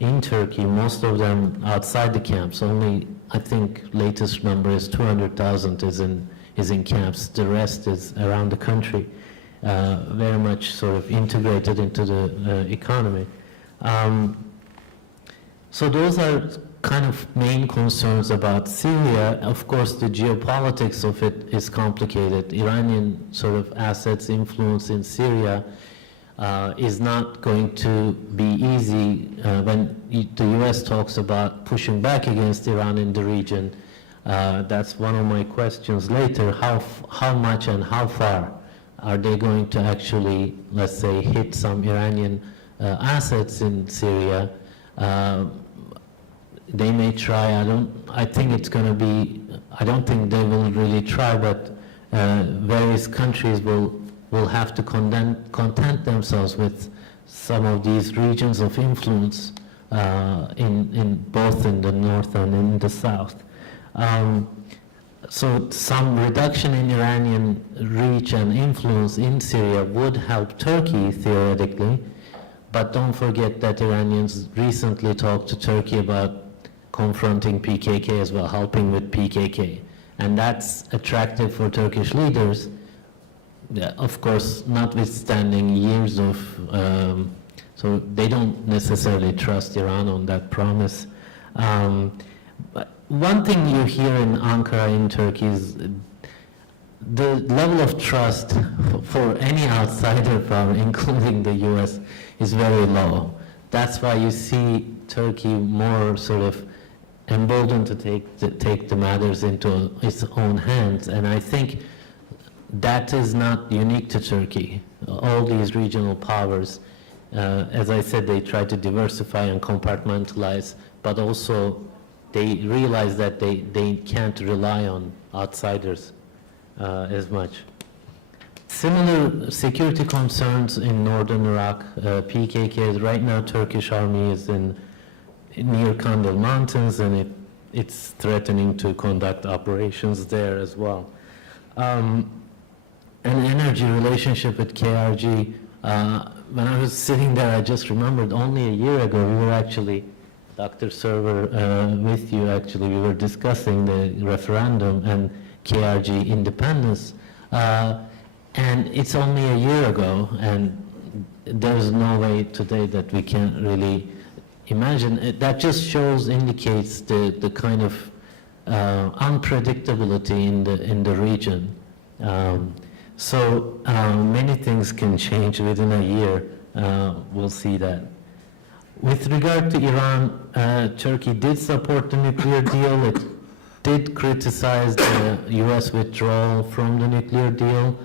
in Turkey, most of them outside the camps. Only, I think, latest number is 200,000 is in is in camps. The rest is around the country, very much sort of integrated into the economy. So those are kind of main concerns about Syria. Of course, the geopolitics of it is complicated. Iranian sort of assets influence in Syria is not going to be easy when the US talks about pushing back against Iran in the region. That's one of my questions later. How much and how far are they going to actually, let's say, hit some Iranian assets in Syria? They may try. I think it's going to be, I don't think they will really try, but various countries will have to content themselves with some of these regions of influence in both in the north and in the south. So some reduction in Iranian reach and influence in Syria would help Turkey theoretically, but don't forget that Iranians recently talked to Turkey about confronting PKK as well, helping with PKK. And that's attractive for Turkish leaders, of course, notwithstanding years of, so they don't necessarily trust Iran on that promise. But one thing you hear in Ankara in Turkey is the level of trust for any outsider power, including the US, is very low. That's why you see Turkey more sort of emboldened to take the matters into its own hands. And I think that is not unique to Turkey. All these regional powers, as I said, they try to diversify and compartmentalize, but also they realize that they can't rely on outsiders as much. Similar security concerns in northern Iraq, PKK. Right now, Turkish army is near Kandil Mountains, and it's threatening to conduct operations there as well. An energy relationship with KRG. When I was sitting there, I just remembered only a year ago, we were actually, Dr. Server, with you actually, we were discussing the referendum and KRG independence. And it's only a year ago, and there's no way today that we can really imagine. That just indicates the kind of unpredictability in the region. So many things can change within a year. We'll see that. With regard to Iran, Turkey did support the nuclear deal. It did criticize the US withdrawal from the nuclear deal.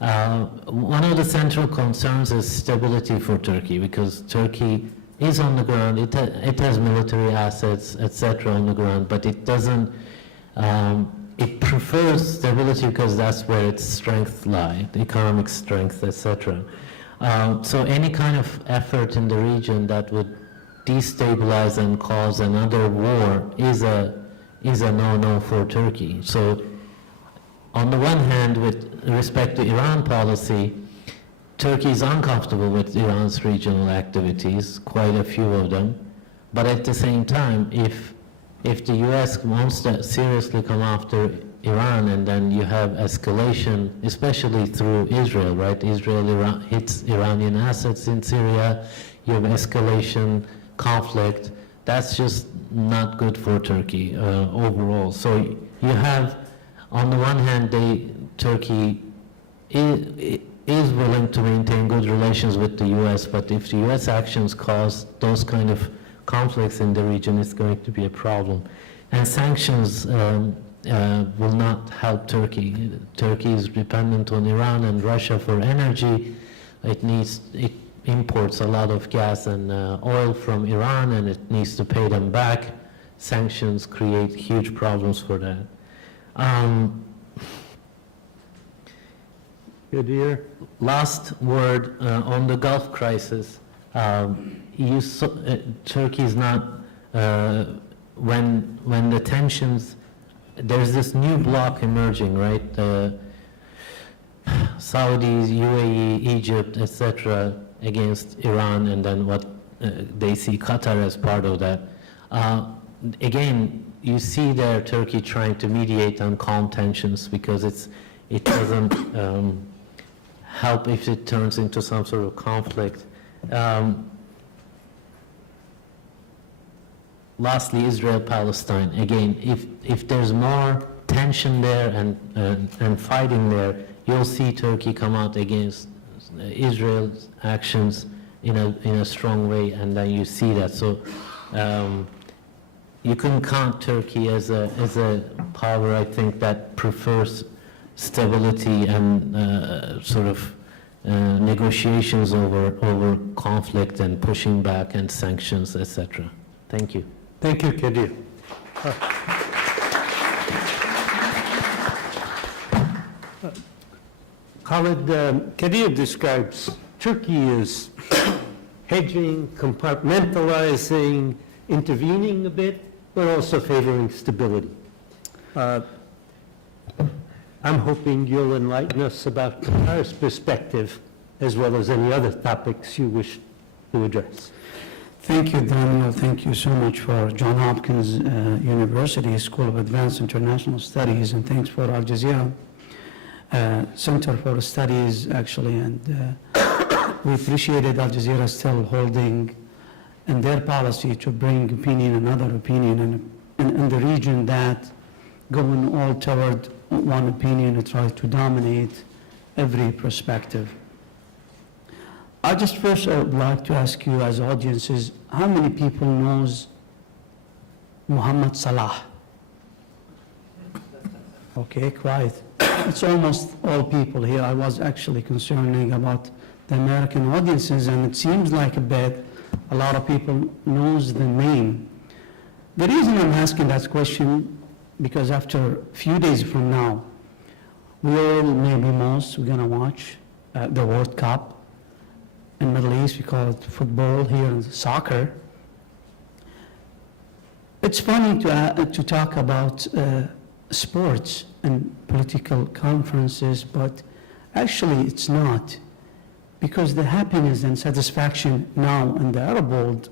One of the central concerns is stability for Turkey, because Turkey is on the ground, it has military assets, etc. on the ground, but it doesn't, it prefers stability because that's where its strengths lie, economic strength, etc. So any kind of effort in the region that would destabilize and cause another war is a no-no for Turkey. So on the one hand, with respect to Iran policy, Turkey is uncomfortable with Iran's regional activities, quite a few of them. But at the same time, if the US wants to seriously come after Iran, and then you have escalation, especially through Israel, right? Israel hits Iranian assets in Syria, you have escalation, conflict. That's just not good for Turkey overall. So you have, on the one hand, Turkey is willing to maintain good relations with the US, but if the US actions cause those kind of conflicts in the region, it's going to be a problem. And sanctions will not help Turkey. Turkey is dependent on Iran and Russia for energy. It imports a lot of gas and oil from Iran, and it needs to pay them back. Sanctions create huge problems for that. Kadir? Last word on the Gulf crisis. Turkey is not, when the tensions, there's this new bloc emerging, right? Saudis, UAE, Egypt, etc., against Iran, and then what they see Qatar as part of that. again, you see there Turkey trying to mediate on calm tensions because it doesn't help if it turns into some sort of conflict. Lastly, Israel-Palestine. Again, if there's more tension there and fighting there, you'll see Turkey come out against Israel's actions in a strong way, and then you see that. So you can count Turkey as a power, I think, that prefers stability and sort of negotiations over conflict and pushing back and sanctions, etc. Thank you. Thank you, Kadir. Khalid, Kadir describes Turkey as hedging, compartmentalizing, intervening a bit, but also favoring stability. I'm hoping you'll enlighten us about Qatar's perspective as well as any other topics you wish to address. Thank you, Daniel. Thank you so much for Johns Hopkins University School of Advanced International Studies, and thanks for Al Jazeera Center for Studies, actually. And we appreciated Al Jazeera still holding in their policy to bring opinion and other opinion in the region that going all toward one opinion and try to dominate every perspective. I just first would like to ask you as audiences, how many people knows Muhammad Salah? Okay, quiet. It's almost all people here. I was actually concerning about the American audiences, and it seems like a lot of people knows the name. The reason I'm asking that question, because after a few days from now, we all, maybe most, we're gonna watch the World Cup. In Middle East, we call it football, here in soccer. It's funny to talk about sports and political conferences, but actually it's not. Because the happiness and satisfaction now in the Arab world,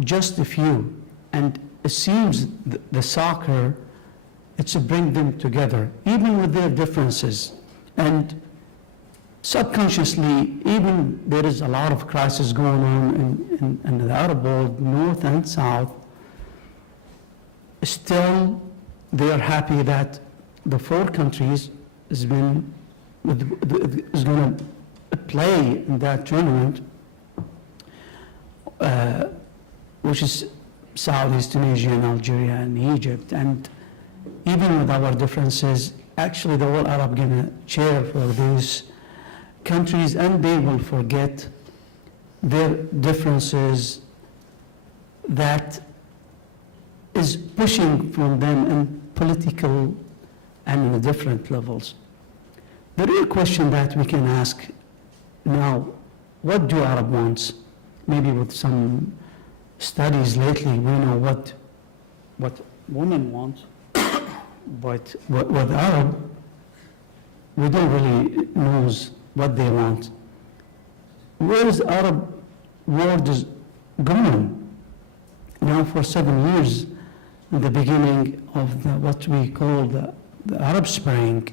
just a few. And it seems the soccer, it's to bring them together, even with their differences. And subconsciously, even there is a lot of crisis going on in the Arab world, north and south, still they are happy that the four countries is going to play in that tournament, which is Saudi, Tunisia, and Algeria, and Egypt. And even with our differences, actually the whole Arab going to cheer for these countries, and they will forget their differences that is pushing from them in political and in different levels. The real question that we can ask now, what do Arab wants? Maybe with some studies lately, we know what women want, but with Arab, we don't really know what they want. Where is the Arab world is going? Now for 7 years, in the beginning of what we call the Arab Spring,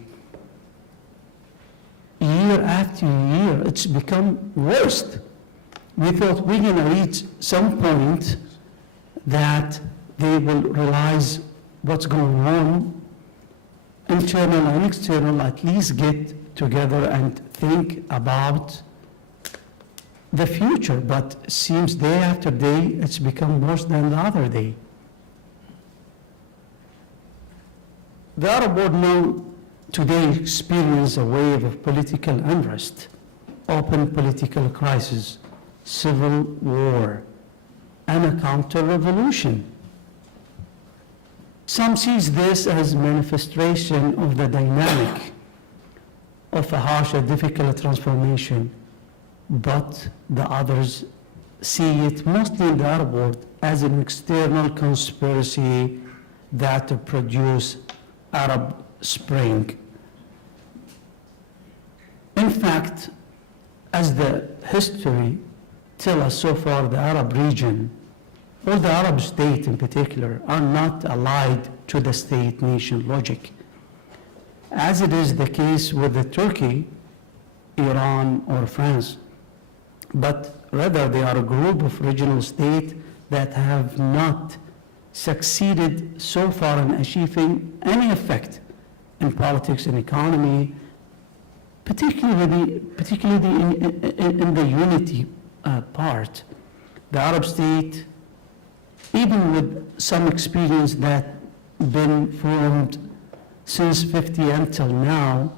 year after year, it's become worse. We thought we're going to reach some point that they will realize what's going on, internal and external, at least get together and think about the future. But it seems day after day, it's become worse than the other day. The Arab world now today experience a wave of political unrest, open political crisis, civil war, and a counter-revolution. Some sees this as manifestation of the dynamic of a harsh and difficult transformation, but the others see it, mostly in the Arab world, as an external conspiracy that to produce Arab Spring. In fact, as the history tells us so far, the Arab region all the Arab states in particular are not allied to the state-nation logic, as it is the case with the Turkey, Iran, or France, but rather they are a group of regional states that have not succeeded so far in achieving any effect in politics and economy, particularly in the unity part. The Arab state, even with some experience that been formed since 50 until now,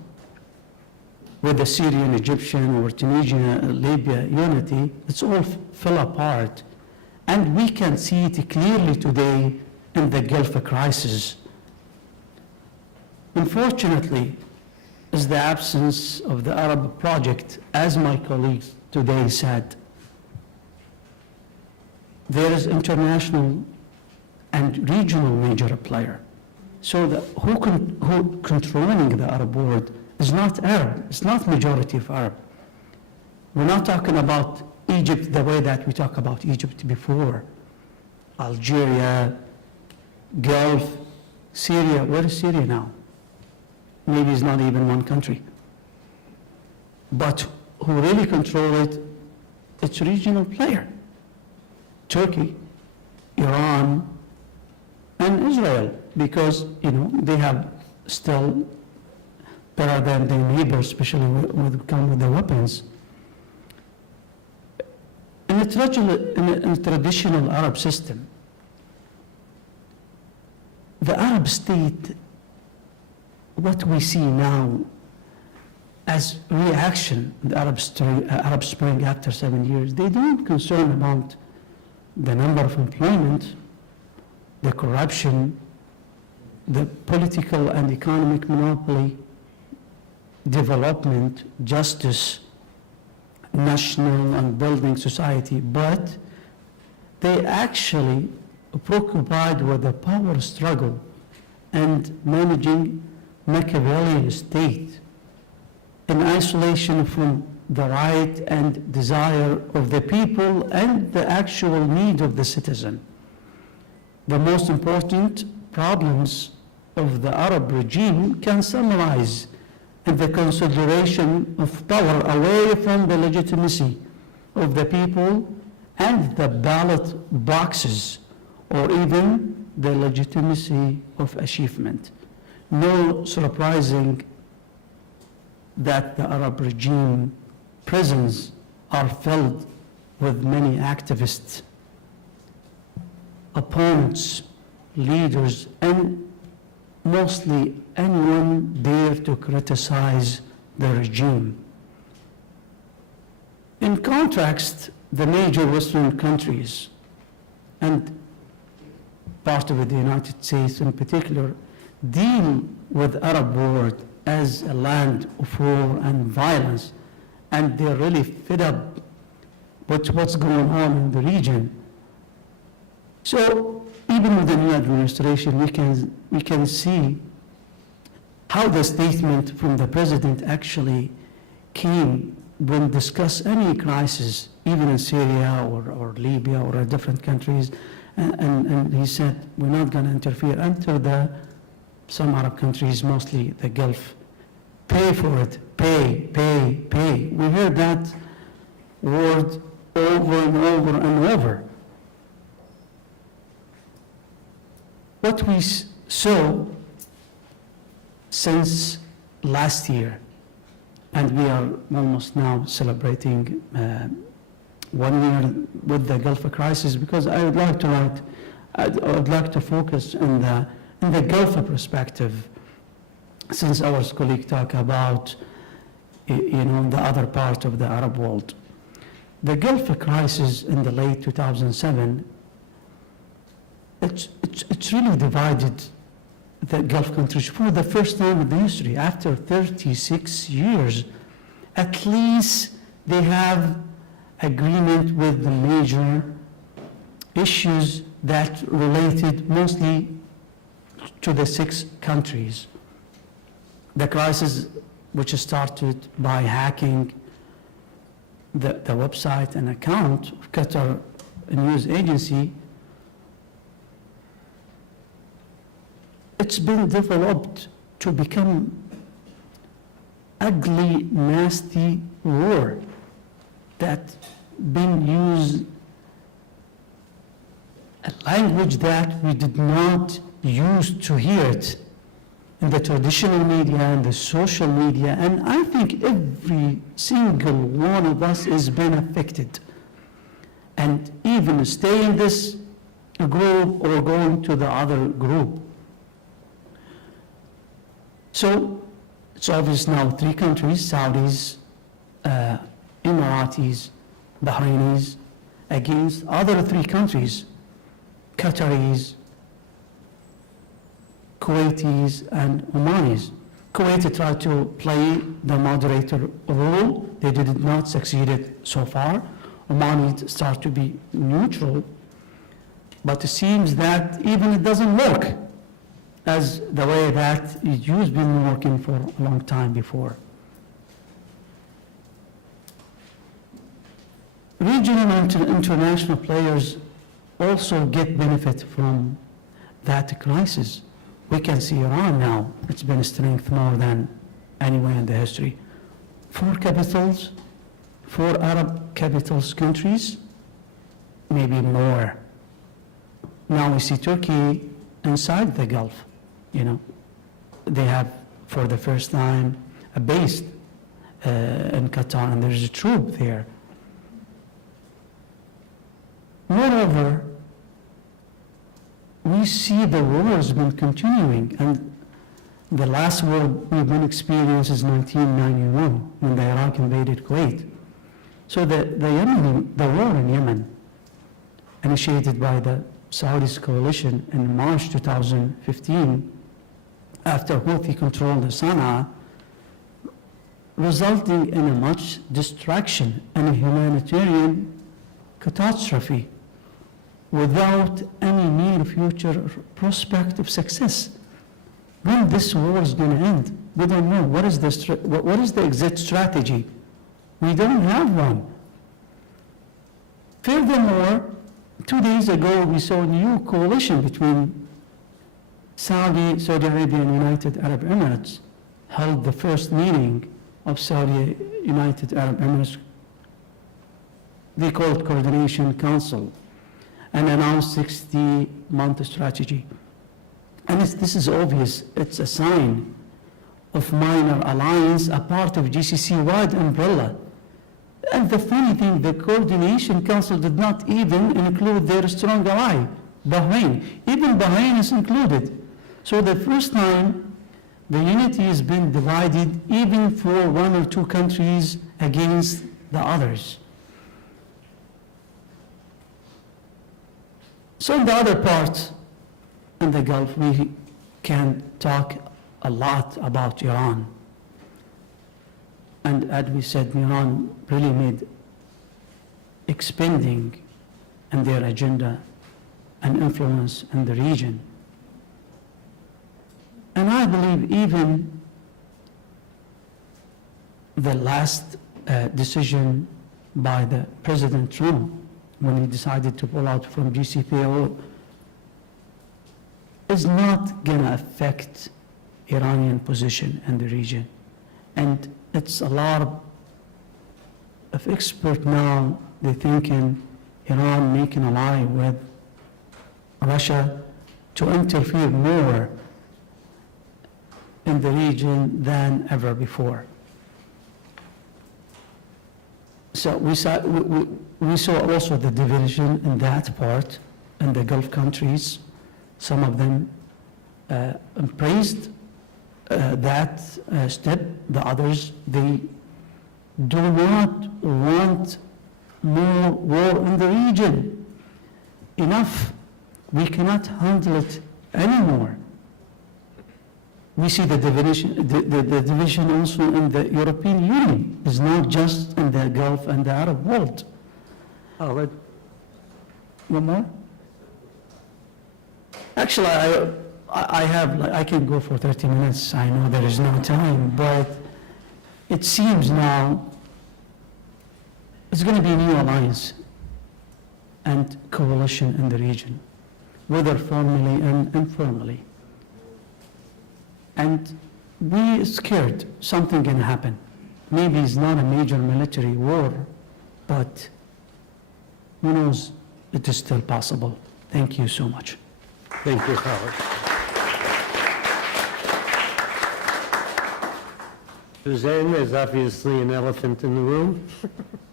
with the Syrian, Egyptian, or Tunisian, Libya unity, it's all fell apart. And we can see it clearly today in the Gulf crisis. Unfortunately, is the absence of the Arab project, as my colleagues today said. There is international and regional major player. So who controlling the Arab world is not Arab, it's not majority of Arab. We're not talking about Egypt the way that we talk about Egypt before. Algeria, Gulf, Syria. Where is Syria now? Maybe it's not even one country. But who really control it, it's a regional player. Turkey, Iran, and Israel, because they have still better than their neighbors, especially when they come with the weapons. In a traditional Arab system, the Arab state, what we see now as reaction, the Arab Spring after 7 years, they don't concern about the number of employment, the corruption, the political and economic monopoly, development, justice, national and building society, but they actually preoccupied with the power struggle and managing Machiavellian state in isolation from the right and desire of the people and the actual need of the citizen. The most important problems of the Arab regime can summarize in the consideration of power away from the legitimacy of the people and the ballot boxes, or even the legitimacy of achievement. No surprising that the Arab regime prisons are filled with many activists, opponents, leaders, and mostly anyone dare to criticize the regime. In contrast, the major Western countries, and part of the United States in particular, deal with Arab world as a land of war and violence, and they're really fed up with what's going on in the region. So even with the new administration, we can see how the statement from the president actually came when discuss any crisis, even in Syria or Libya or different countries, and he said, we're not going to interfere until some Arab countries, mostly the Gulf, pay for it, pay. We heard that word over and over and over. What we saw since last year, and we are almost now celebrating 1 year with the Gulf crisis, because I would like to focus in the Gulf perspective, since our colleague talked about the other part of the Arab world. The Gulf crisis in the late 2007, it's really divided the Gulf countries for the first time in the history. After 36 years, at least they have agreement with the major issues that related mostly to the 6 countries. The crisis, which started by hacking the website and account of Qatar news agency, it's been developed to become ugly, nasty war that been used, a language that we did not used to hear it in the traditional media and the social media, and I think every single one of us has been affected. And even stay in this group or going to the other group. So it's obvious now 3 countries, Saudis, Emiratis, Bahrainis, against other 3 countries, Qataris, Kuwaitis, and Omanis. Kuwait tried to play the moderator role. They did not succeed so far. Oman started to be neutral, but it seems that even it doesn't work as the way that it used been working for a long time before. Regional and international players also get benefit from that crisis. We can see Iran now, it's been a strength more than anywhere in the history. 4 capitals, 4 Arab capitals countries, maybe more. Now we see Turkey inside the Gulf, you know. They have, for the first time, a base in Qatar, and there's a troop there. Moreover, we see the war has been continuing, and the last war we've been experiencing is 1991, when the Iraq invaded Kuwait. So the war in Yemen, initiated by the Saudis coalition in March 2015, after Houthi controlled the Sana'a, resulting in a much destruction and a humanitarian catastrophe without any near future prospect of success. When this war is going to end, we don't know. What is the exit strategy? We don't have one. Furthermore, 2 days ago, we saw a new coalition between Saudi Arabia and United Arab Emirates held the first meeting of Saudi United Arab Emirates. They call it Coordination Council, and announced 60-month strategy. And this is obvious. It's a sign of minor alliance, a part of GCC-wide umbrella. And the funny thing, the Coordination Council did not even include their strong ally, Bahrain. Even Bahrain is included. So the first time the unity has been divided even for 1 or 2 countries against the others. So in the other part in the Gulf, we can talk a lot about Iran. And as we said, Iran really made expanding in their agenda and influence in the region. And I believe even the last decision by the President Trump when he decided to pull out from JCPOA is not going to affect Iranian position in the region. And it's a lot of experts now, they're thinking Iran making an ally with Russia to interfere more in the region than ever before. So we saw also the division in that part in the Gulf countries. Some of them praised that step. The others, they do not want more war in the region. Enough. We cannot handle it anymore. We see the division also in the European Union. It's not just in the Gulf and the Arab world. Oh, One more? Actually, I can go for 30 minutes. I know there is no time, but it seems now it's going to be a new alliance and coalition in the region, whether formally and informally. And we scared something can happen. Maybe it's not a major military war, but who knows, it is still possible. Thank you so much. Thank you, Howard. Suzanne is obviously an elephant in the room.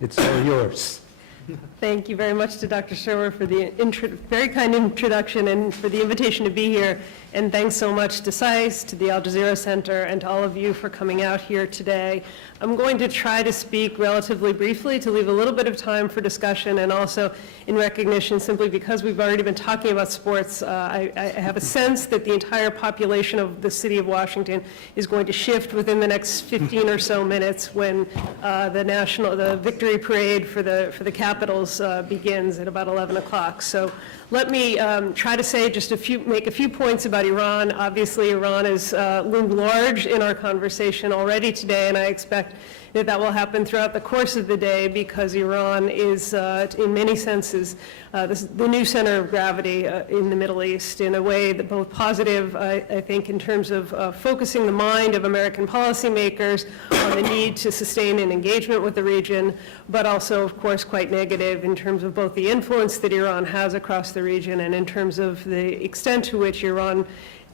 It's all yours. Thank you very much to Dr. Sherwer for the very kind introduction and for the invitation to be here. And thanks so much to SAIS, to the Al Jazeera Center, and to all of you for coming out here today. I'm going to try to speak relatively briefly to leave a little bit of time for discussion, and also in recognition, simply because we've already been talking about sports, I have a sense that the entire population of the city of Washington is going to shift within the next 15 or so minutes when the victory parade for the Capitals begins at about 11 o'clock. So let me try to make a few points about Iran. Obviously, Iran has loomed large in our conversation already today, and I expect that will happen throughout the course of the day, because Iran is, in many senses, the new center of gravity in the Middle East, in a way that both positive, I think, in terms of focusing the mind of American policymakers on the need to sustain an engagement with the region, but also, of course, quite negative in terms of both the influence that Iran has across the region and in terms of the extent to which Iran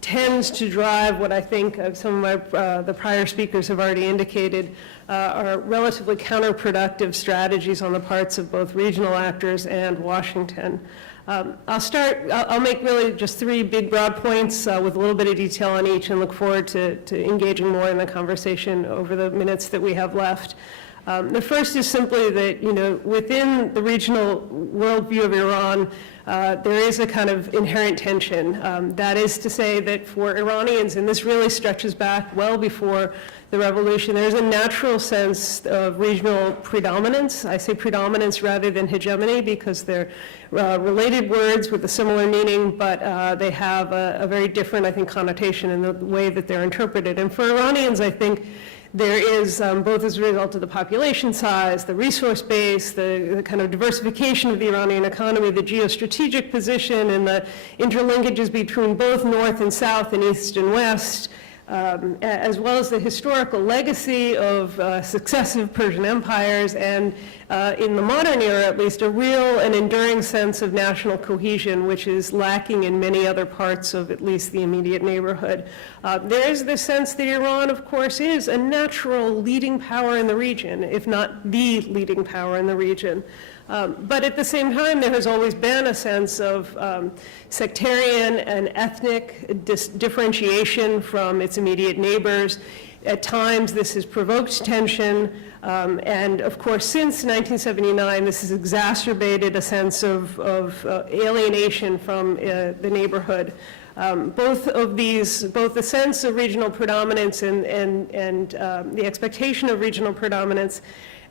tends to drive what I think some of the prior speakers have already indicated are relatively counterproductive strategies on the parts of both regional actors and Washington. I'll make really just three big broad points with a little bit of detail on each, and look forward to engaging more in the conversation over the minutes that we have left. The first is simply that, within the regional worldview of Iran, there is a kind of inherent tension. That is to say that for Iranians, and this really stretches back well before the revolution, there's a natural sense of regional predominance. I say predominance rather than hegemony, because they're related words with a similar meaning, but they have a very different, I think, connotation in the way that they're interpreted. And for Iranians, I think there is, both as a result of the population size, the resource base, the kind of diversification of the Iranian economy, the geostrategic position, and the interlinkages between both North and South and East and West, as well as the historical legacy of successive Persian empires, and in the modern era at least, a real and enduring sense of national cohesion, which is lacking in many other parts of at least the immediate neighborhood. There is this sense that Iran, of course, is a natural leading power in the region, if not the leading power in the region. But at the same time, there has always been a sense of sectarian and ethnic differentiation from its immediate neighbors. At times, this has provoked tension, and of course, since 1979, this has exacerbated a sense of alienation from the neighborhood. Both the sense of regional predominance and the expectation of regional predominance,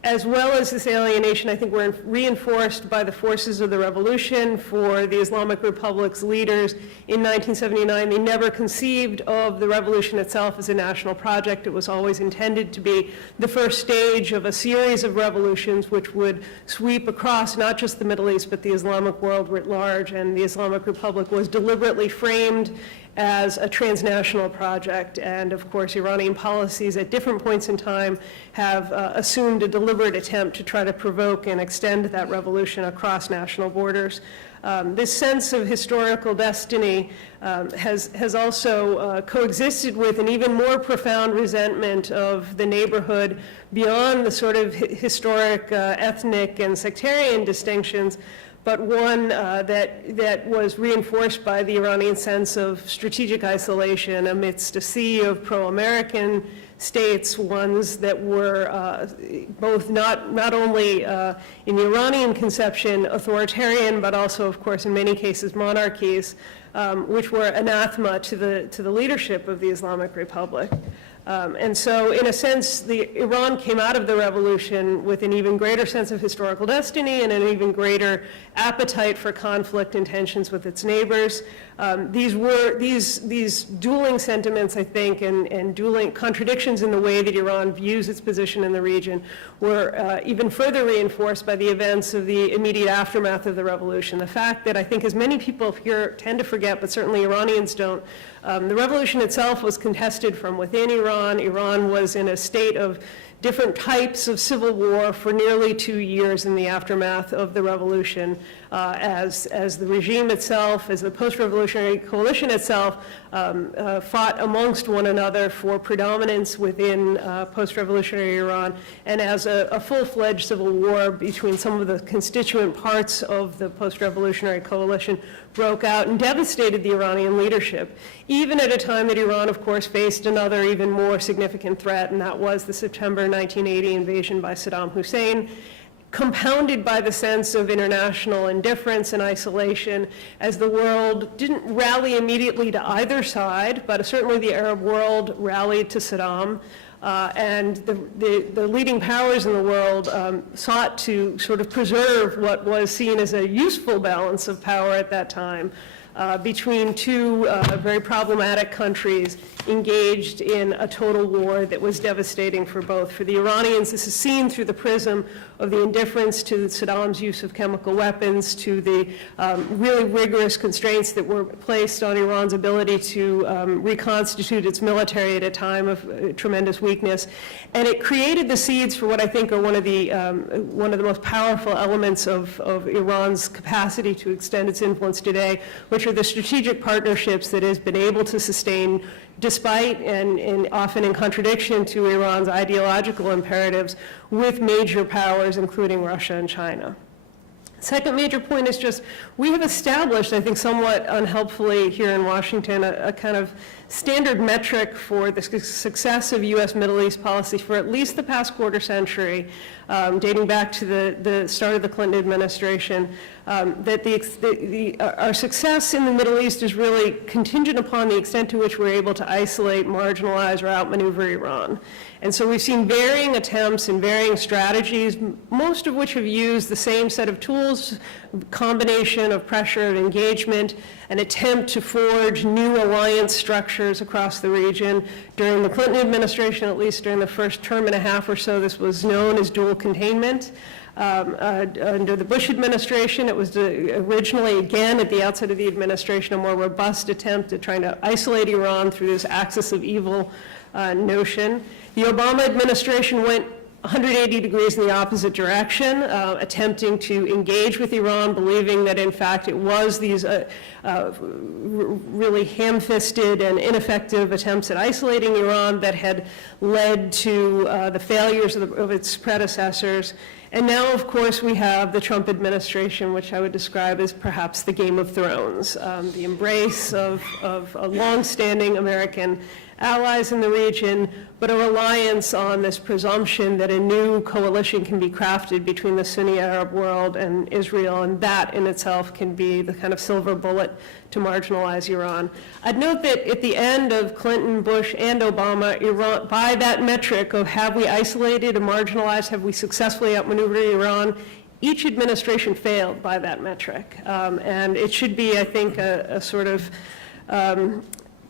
as well as this alienation, I think, were reinforced by the forces of the revolution. For the Islamic Republic's leaders in 1979, they never conceived of the revolution itself as a national project. It was always intended to be the first stage of a series of revolutions which would sweep across not just the Middle East, but the Islamic world writ large. And the Islamic Republic was deliberately framed as a transnational project. And of course, Iranian policies at different points in time have assumed a deliberate attempt to try to provoke and extend that revolution across national borders. This sense of historical destiny has also coexisted with an even more profound resentment of the neighborhood beyond the sort of historic ethnic and sectarian distinctions, but one that was reinforced by the Iranian sense of strategic isolation amidst a sea of pro-American states, ones that were both not only in the Iranian conception authoritarian, but also, of course, in many cases monarchies, which were anathema to the leadership of the Islamic Republic. And so, in a sense, Iran came out of the revolution with an even greater sense of historical destiny and an even greater appetite for conflict and tensions with its neighbors. These dueling sentiments, I think, and dueling contradictions in the way that Iran views its position in the region were even further reinforced by the events of the immediate aftermath of the revolution. The fact that I think, as many people here tend to forget, but certainly Iranians don't, The revolution itself was contested from within Iran. Iran was in a state of different types of civil war for nearly 2 years in the aftermath of the revolution, as the regime itself, as the post-revolutionary coalition itself, fought amongst one another for predominance within post-revolutionary Iran, and as a full-fledged civil war between some of the constituent parts of the post-revolutionary coalition broke out and devastated the Iranian leadership, even at a time that Iran, of course, faced another even more significant threat, and that was the September 1980 invasion by Saddam Hussein, compounded by the sense of international indifference and isolation, as the world didn't rally immediately to either side, but certainly the Arab world rallied to Saddam. And the leading powers in the world sought to sort of preserve what was seen as a useful balance of power at that time between two very problematic countries engaged in a total war that was devastating for both. For the Iranians, this is seen through the prism of the indifference to Saddam's use of chemical weapons, to the really rigorous constraints that were placed on Iran's ability to reconstitute its military at a time of tremendous weakness. And it created the seeds for what I think are one of the most powerful elements of Iran's capacity to extend its influence today, which are the strategic partnerships that it has been able to sustain despite and often in contradiction to Iran's ideological imperatives with major powers, including Russia and China. Second major point is just, we have established, I think somewhat unhelpfully here in Washington, a kind of standard metric for the success of U.S. Middle East policy for at least the past quarter century, dating back to the start of the Clinton administration, that our success in the Middle East is really contingent upon the extent to which we're able to isolate, marginalize, or outmaneuver Iran. And so we've seen varying attempts and varying strategies, most of which have used the same set of tools, combination of pressure and engagement, an attempt to forge new alliance structures across the region. During the Clinton administration, at least during the first term and a half or so, this was known as dual containment. Under the Bush administration, it was originally, again, at the outset of the administration, a more robust attempt at trying to isolate Iran through this axis of evil notion. The Obama administration went 180 degrees in the opposite direction, attempting to engage with Iran, believing that in fact it was these really ham-fisted and ineffective attempts at isolating Iran that had led to the failures of its predecessors. And now, of course, we have the Trump administration, which I would describe as perhaps the Game of Thrones, the embrace of longstanding American allies in the region, but a reliance on this presumption that a new coalition can be crafted between the Sunni Arab world and Israel, and that in itself can be the kind of silver bullet to marginalize Iran. I'd note that at the end of Clinton, Bush, and Obama, Iran, by that metric of have we isolated and marginalized, have we successfully outmaneuvered Iran, each administration failed by that metric. And it should be, I think, a sort of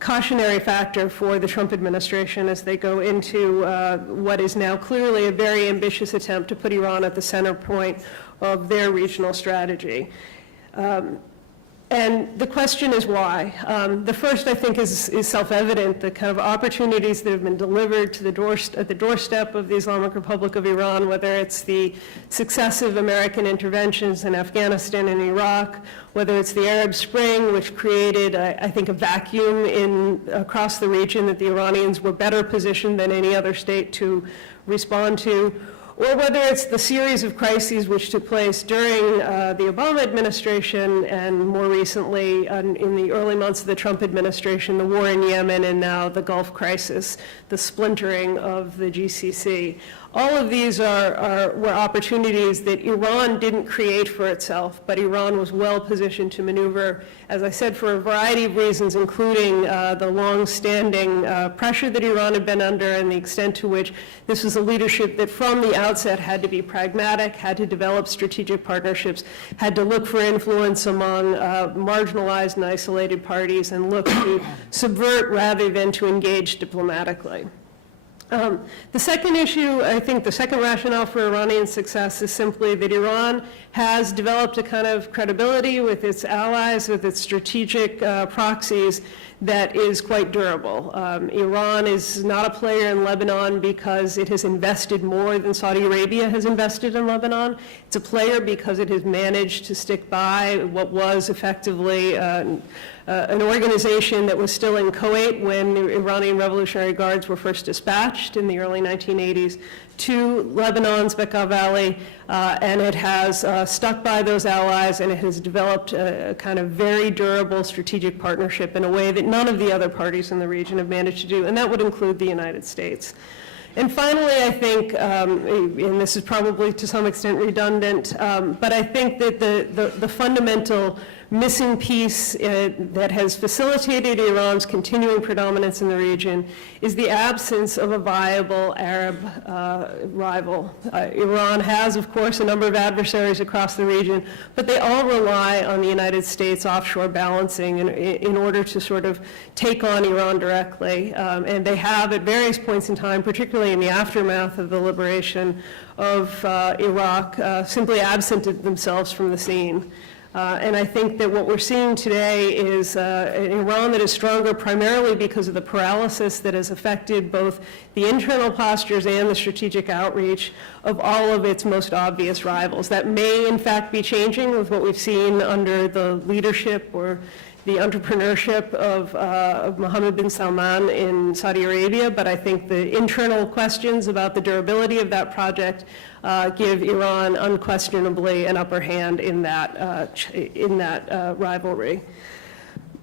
cautionary factor for the Trump administration as they go into what is now clearly a very ambitious attempt to put Iran at the center point of their regional strategy. And the question is why. The first, I think, is self-evident. The kind of opportunities that have been delivered to at the doorstep of the Islamic Republic of Iran, whether it's the successive American interventions in Afghanistan and Iraq, whether it's the Arab Spring, which created, I think, a vacuum across the region that the Iranians were better positioned than any other state to respond to, or whether it's the series of crises which took place during the Obama administration and more recently in the early months of the Trump administration, the war in Yemen and now the Gulf crisis, the splintering of the GCC. All of these were opportunities that Iran didn't create for itself, but Iran was well positioned to maneuver, as I said, for a variety of reasons, including the long-standing pressure that Iran had been under and the extent to which this was a leadership that from the outset had to be pragmatic, had to develop strategic partnerships, had to look for influence among marginalized and isolated parties and look to subvert rather than to engage diplomatically. The second issue, I think the second rationale for Iranian success is simply that Iran has developed a kind of credibility with its allies, with its strategic proxies that is quite durable. Iran is not a player in Lebanon because it has invested more than Saudi Arabia has invested in Lebanon. It's a player because it has managed to stick by what was effectively an organization that was still in Kuwait when the Iranian Revolutionary Guards were first dispatched in the early 1980s to Lebanon's Bekaa Valley, and it has stuck by those allies, and it has developed a kind of very durable strategic partnership in a way that none of the other parties in the region have managed to do, and that would include the United States. And finally, I think, and this is probably to some extent redundant, but I think that the fundamental missing piece that has facilitated Iran's continuing predominance in the region is the absence of a viable Arab rival. Iran has, of course, a number of adversaries across the region, but they all rely on the United States offshore balancing in order to sort of take on Iran directly. And they have at various points in time, particularly in the aftermath of the liberation of Iraq, simply absented themselves from the scene. And I think that what we're seeing today is an Iran that is stronger primarily because of the paralysis that has affected both the internal postures and the strategic outreach of all of its most obvious rivals. That may in fact be changing with what we've seen under the leadership or the entrepreneurship of Mohammed bin Salman in Saudi Arabia, but I think the internal questions about the durability of that project give Iran unquestionably an upper hand in that rivalry.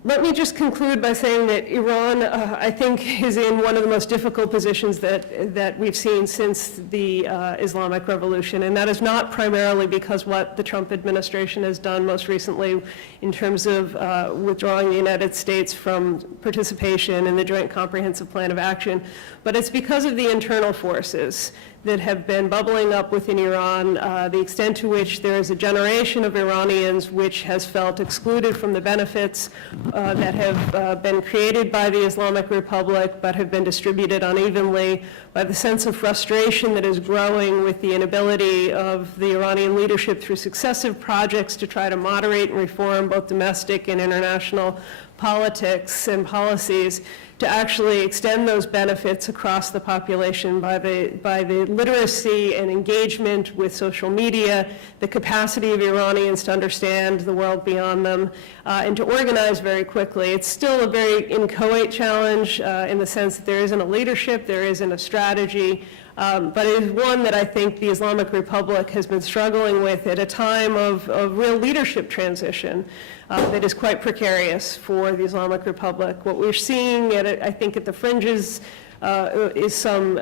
Let me just conclude by saying that Iran, I think, is in one of the most difficult positions that we've seen since the Islamic Revolution, and that is not primarily because what the Trump administration has done most recently in terms of withdrawing the United States from participation in the Joint Comprehensive Plan of Action, but it's because of the internal forces that have been bubbling up within Iran, the extent to which there is a generation of Iranians which has felt excluded from the benefits that have been created by the Islamic Republic but have been distributed unevenly, by the sense of frustration that is growing with the inability of the Iranian leadership through successive projects to try to moderate and reform both domestic and international politics and policies to actually extend those benefits across the population by the literacy and engagement with social media, the capacity of Iranians to understand the world beyond them, and to organize very quickly. It's still a very inchoate challenge in the sense that there isn't a leadership, there isn't a strategy, but it is one that I think the Islamic Republic has been struggling with at a time of real leadership transition that is quite precarious for the Islamic Republic. What we're seeing, I think, at the fringes is some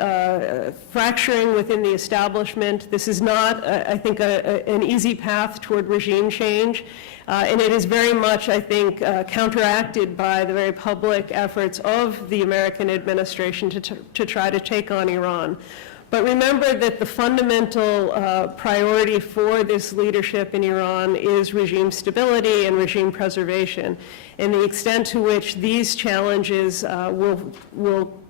fracturing within the establishment. This is not, I think, an easy path toward regime change, and it is very much, I think, counteracted by the very public efforts of the American administration to try to take on Iran. But remember that the fundamental priority for this leadership in Iran is regime stability and regime preservation. And the extent to which these challenges will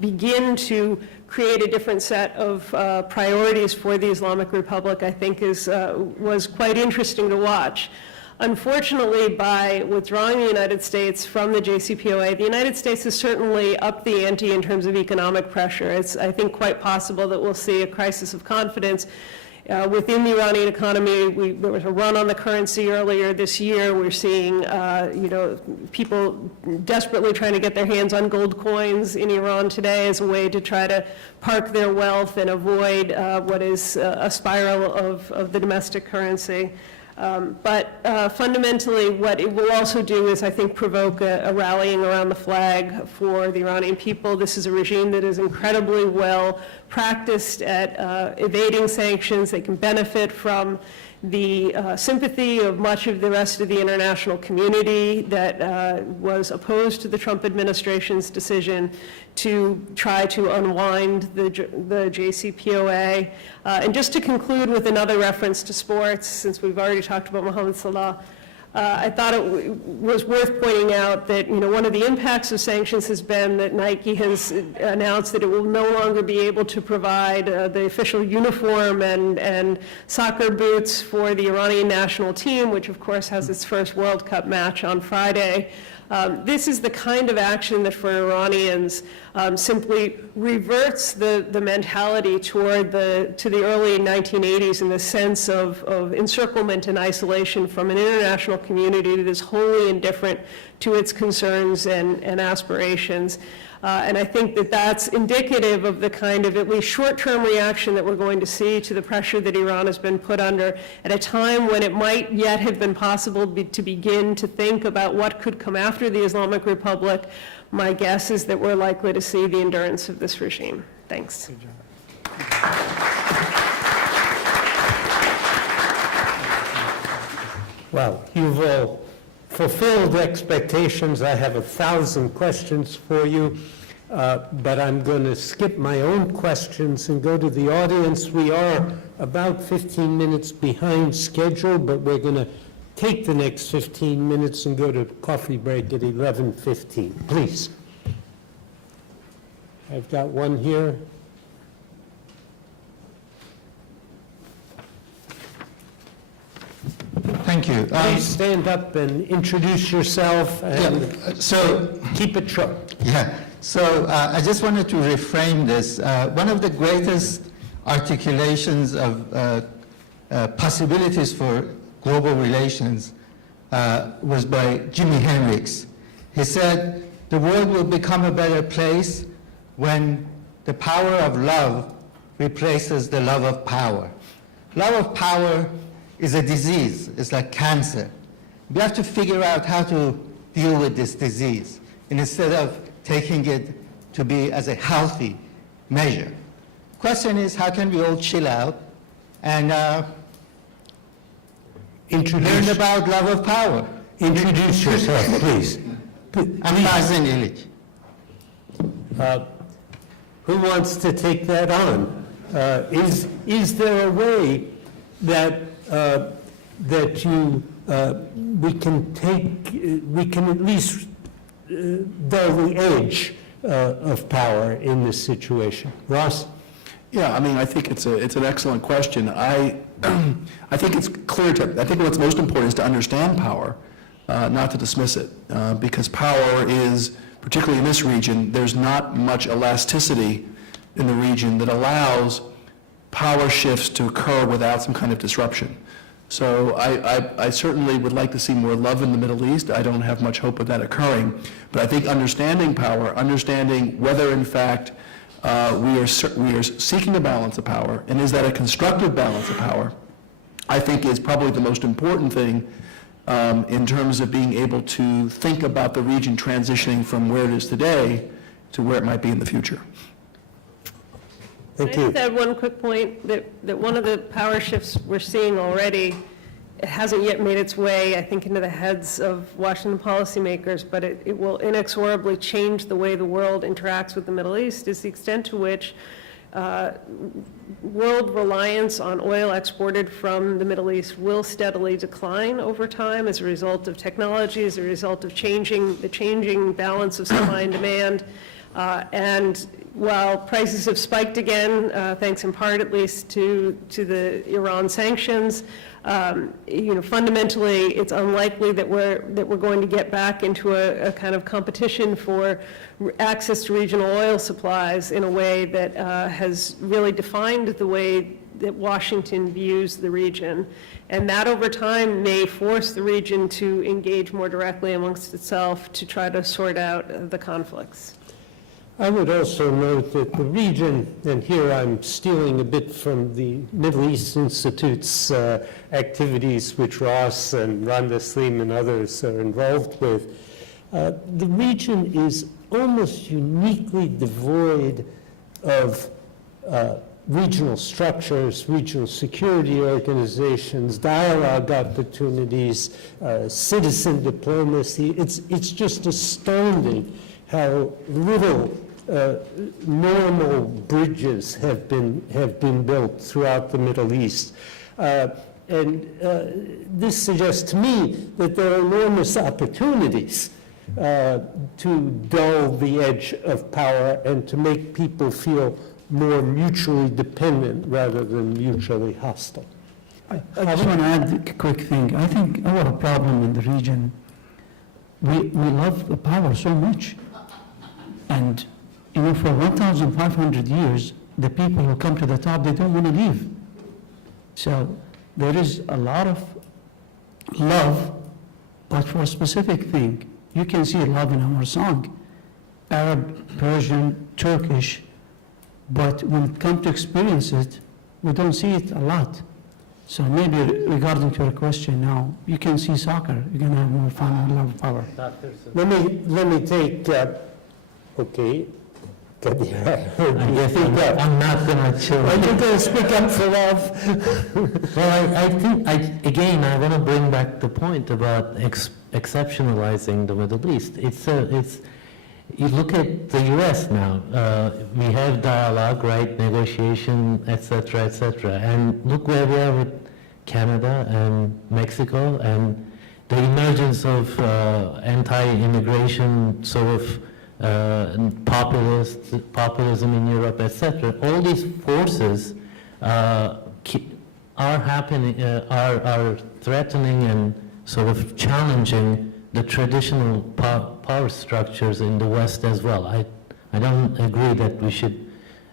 begin to create a different set of priorities for the Islamic Republic, I think was quite interesting to watch. Unfortunately, by withdrawing the United States from the JCPOA, the United States has certainly upped the ante in terms of economic pressure. It's, I think, quite possible that we'll see a crisis of confidence within the Iranian economy. There was a run on the currency earlier this year. We're seeing, people desperately trying to get their hands on gold coins in Iran today as a way to try to park their wealth and avoid what is a spiral of the domestic currency. But fundamentally, what it will also do is, I think, provoke a rallying around the flag for the Iranian people. This is a regime that is incredibly well practiced at evading sanctions. They can benefit from the sympathy of much of the rest of the international community that was opposed to the Trump administration's decision to try to unwind the JCPOA. And just to conclude with another reference to sports, since we've already talked about Mohammed Salah, I thought it was worth pointing out that, one of the impacts of sanctions has been that Nike has announced that it will no longer be able to provide the official uniform and soccer boots for the Iranian national team, which of course has its first World Cup match on Friday. This is the kind of action that for Iranians simply reverts the mentality toward to the early 1980s in the sense of encirclement and isolation from an international community that is wholly indifferent to its concerns and aspirations. And I think that that's indicative of the kind of at least short-term reaction that we're going to see to the pressure that Iran has been put under at a time when it might yet have been possible to begin to think about what could come after the Islamic Republic. My guess is that we're likely to see the endurance of this regime. Thanks. Well, you've all fulfilled expectations. I have 1,000 questions for you, but I'm going to skip my own questions and go to the audience. We are about 15 minutes behind schedule, but we're going to take the next 15 minutes and go to coffee break at 11:15. Please. I've got one here. Thank you. Please stand up and introduce yourself and keep it short. Yeah, so I just wanted to reframe this. One of the greatest articulations of possibilities for global relations was by Jimi Hendrix. He said, the world will become a better place when the power of love replaces the love of power. Love of power is a disease. It's like cancer. We have to figure out how to deal with this disease, and instead of taking it to be as a healthy measure. Question is, how can we all chill out and learn about love of power? Introduce yourself, please. I'm Mazen Illich. Who wants to take that on? Is there a way that we can at least dull the edge of power in this situation? Ross? Yeah, I mean, I think it's an excellent question. I think it's clear I think what's most important is to understand power, not to dismiss it, because power is, particularly in this region, there's not much elasticity in the region that allows power shifts to occur without some kind of disruption. So I certainly would like to see more love in the Middle East. I don't have much hope of that occurring. But I think understanding power, understanding whether in fact we are seeking a balance of power, and is that a constructive balance of power, I think is probably the most important thing in terms of being able to think about the region transitioning from where it is today to where it might be in the future. Thank Can I you. just add one quick point, that one of the power shifts we're seeing already, it hasn't yet made its way, I think, into the heads of Washington policymakers, but it will inexorably change the way the world interacts with the Middle East, is the extent to which world reliance on oil exported from the Middle East will steadily decline over time as a result of technology, as a result of the changing balance of supply and demand. And while prices have spiked again, thanks in part at least to the Iran sanctions, fundamentally it's unlikely that we're going to get back into a kind of competition for access to regional oil supplies in a way that has really defined the way that Washington views the region. And that over time may force the region to engage more directly amongst itself to try to sort out the conflicts. I would also note that the region, and here I'm stealing a bit from the Middle East Institute's activities, which Ross and Rhonda Sleem and others are involved with, the region is almost uniquely devoid of regional structures, regional security organizations, dialogue opportunities, citizen diplomacy. It's just astounding how little normal bridges have been built throughout the Middle East. This suggests to me that there are enormous opportunities to dull the edge of power and to make people feel more mutually dependent rather than mutually hostile. I just want to add a quick thing. I think our problem in the region we love the power so much. And, you know, for 1,500 years, the people who come to the top, they don't want to leave. So there is a lot of love, but for a specific thing. You can see love in our song, Arab, Persian, Turkish, but when it comes to experience it, we don't see it a lot. So maybe regarding to your question now, you can see soccer, you're gonna have more fun and love power. Let me take, okay, Kadir, I heard I you guess speak up. I'm not gonna chill. Are you going to speak up for love? Well, I think, again, I want to bring back the point about exceptionalizing the Middle East. You look at the U.S. now. We have dialogue, right, negotiation, et cetera, and look where we are with Canada and Mexico and the emergence of anti-immigration sort of populism in Europe, etc. All these forces are happening, are threatening and sort of challenging the traditional power structures in the West as well. I don't agree that we should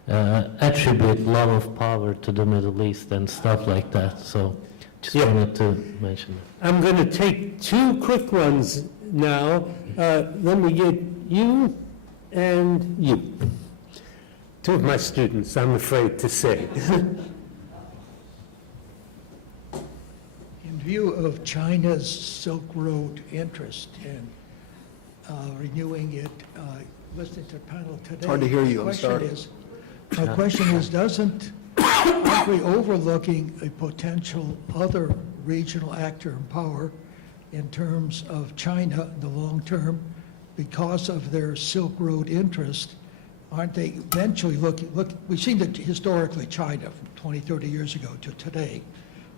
attribute love of power to the Middle East and stuff like that. So just wanted to mention that. I'm going to take two quick ones now. Let me get you and you. Two of my students, I'm afraid to say. In view of China's Silk Road interest in renewing it, listening to the panel today. It's hard to hear you, I'm sorry. My question is, aren't we overlooking a potential other regional actor in power in terms of China in the long term because of their Silk Road interest? Aren't they eventually we've seen that historically China from 20, 30 years ago to today.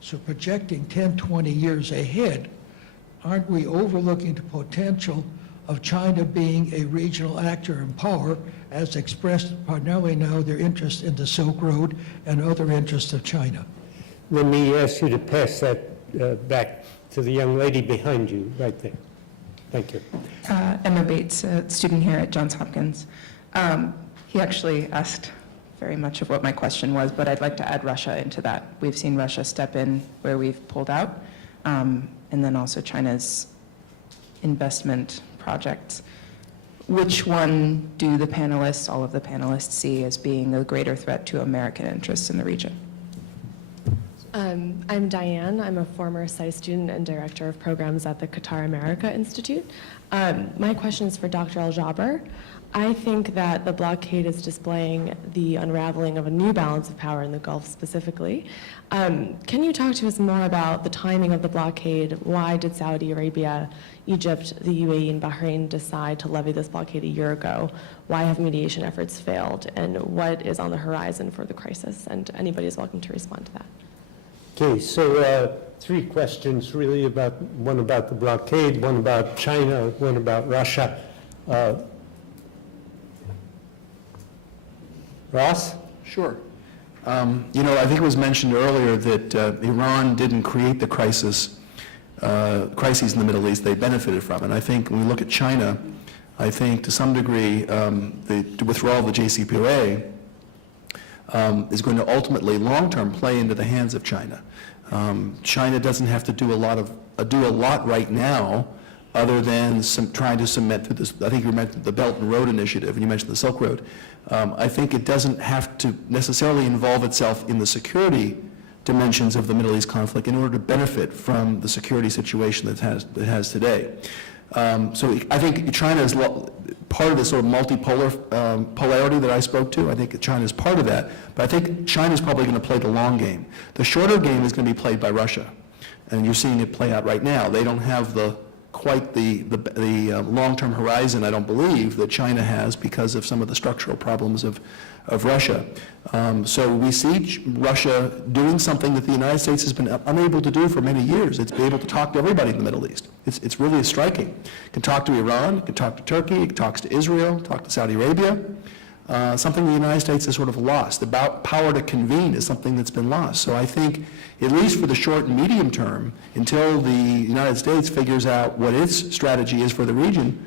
So projecting 10, 20 years ahead, aren't we overlooking the potential of China being a regional actor in power as expressed primarily now their interest in the Silk Road and other interests of China? Let me ask you to pass that back to the young lady behind you, right there. Thank you. Emma Bates, a student here at Johns Hopkins. He actually asked very much of what my question was, but I'd like to add Russia into that. We've seen Russia step in where we've pulled out, and then also China's investment projects. Which one do the panelists, all of the panelists, see as being a greater threat to American interests in the region? I'm Diane. I'm a former SCI student and director of programs at the Qatar America Institute. My question is for Dr. Al-Jaber. I think that the blockade is displaying the unraveling of a new balance of power in the Gulf specifically. Can you talk to us more about the timing of the blockade? Why did Saudi Arabia, Egypt, the UAE, and Bahrain decide to levy this blockade a year ago? Why have mediation efforts failed? And what is on the horizon for the crisis? And anybody is welcome to respond to that. Okay, so three questions really, one about the blockade, one about China, one about Russia. Ross? Sure. You know, I think it was mentioned earlier that Iran didn't create the crises in the Middle East, they benefited from it. And I think when we look at China, I think to some degree the withdrawal of the JCPOA is going to ultimately, long-term, play into the hands of China. China doesn't have to do a lot right now, other than trying to cement through this. I think you mentioned the Belt and Road Initiative, and you mentioned the Silk Road. I think it doesn't have to necessarily involve itself in the security dimensions of the Middle East conflict in order to benefit from the security situation that it has today. So I think China is part of this sort of multipolar polarity that I spoke to. I think China is part of that, but I think China is probably going to play the long game. The shorter game is going to be played by Russia, and you're seeing it play out right now. They don't have quite the long-term horizon, I don't believe, that China has because of some of the structural problems of Russia. So we see Russia doing something that the United States has been unable to do for many years. It's been able to talk to everybody in the Middle East. It's really striking. It can talk to Iran, it can talk to Turkey, it talks to Israel, talk to Saudi Arabia. something the United States has sort of lost. The power to convene is something that's been lost. So I think, at least for the short and medium term, until the United States figures out what its strategy is for the region,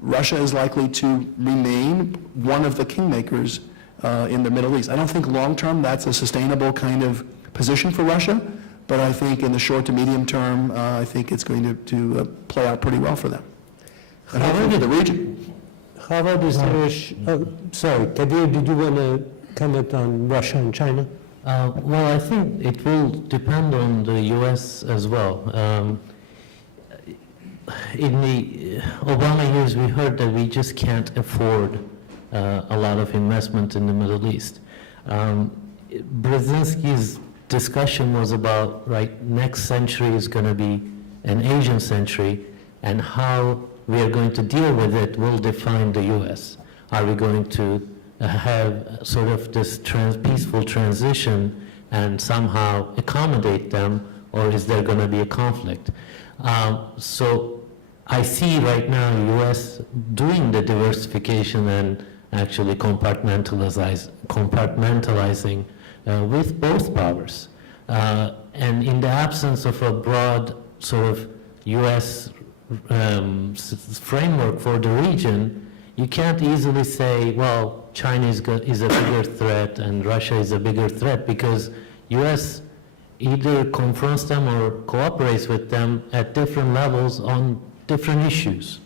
Russia is likely to remain one of the kingmakers in the Middle East. I don't think long-term that's a sustainable kind of position for Russia, but I think in the short to medium term, I think it's going to play out pretty well for them. And hopefully for the region. How about sorry, Kadir, did you want to comment on Russia and China? Well, I think it will depend on the U.S. as well. In the Obama years, we heard that we just can't afford a lot of investment in the Middle East. Brzezinski's discussion was about, next century is going to be an Asian century, and how we are going to deal with it will define the U.S. Are we going to have sort of this peaceful transition and somehow accommodate them, or is there going to be a conflict? So I see right now U.S. doing the diversification and actually compartmentalizing with both powers. And in the absence of a broad sort of U.S. framework for the region, you can't easily say, well, China is a bigger threat and Russia is a bigger threat, because U.S. either confronts them or cooperates with them at different levels on different issues.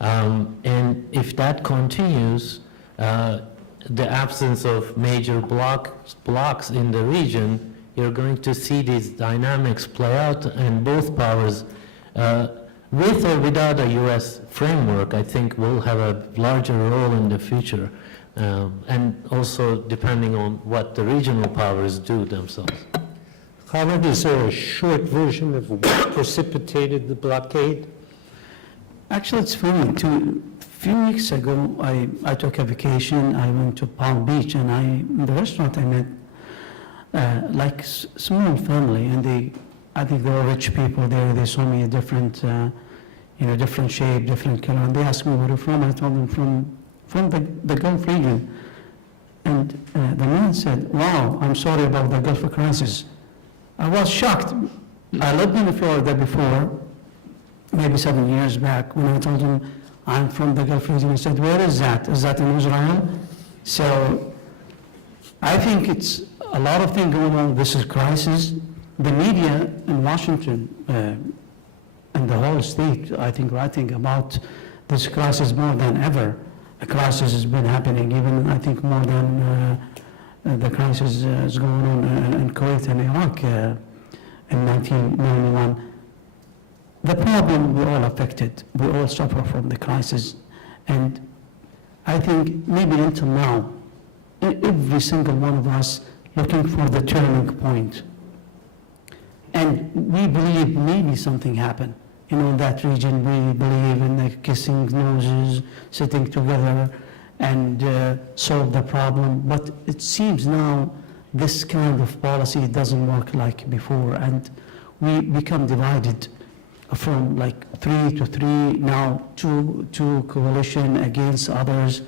And if that continues, the absence of major blocks in the region, you're going to see these dynamics play out, and both powers, with or without a U.S. framework, I think will have a larger role in the future, and also depending on what the regional powers do themselves. Howard, is there a short version of what precipitated the blockade? Actually, it's funny. A few weeks ago, I took a vacation. I went to Palm Beach, and in the restaurant I met small family, and I think they were rich people there. They saw me a different, different shape, different color, and they asked me where you're from. I told them from the Gulf region, and the man said, "Wow, I'm sorry about the Gulf crisis." I was shocked. I lived in Florida before, maybe 7 years back. When I told him I'm from the Gulf region, he said, "Where is that? Is that in Israel?" So I think it's a lot of things going on. This is crisis. The media in Washington and the whole state, I think, writing about this crisis more than ever. A crisis has been happening, even I think more than the crisis is going on in Kuwait and Iraq in 1991. The problem, we're all affected. We all suffer from the crisis. And I think maybe until now, every single one of us looking for the turning point. And we believe maybe something happened. In that region, we believe in the kissing noses, sitting together, and solve the problem. But it seems now this kind of policy doesn't work like before, and we become divided from 3 to 3, now two coalition against others.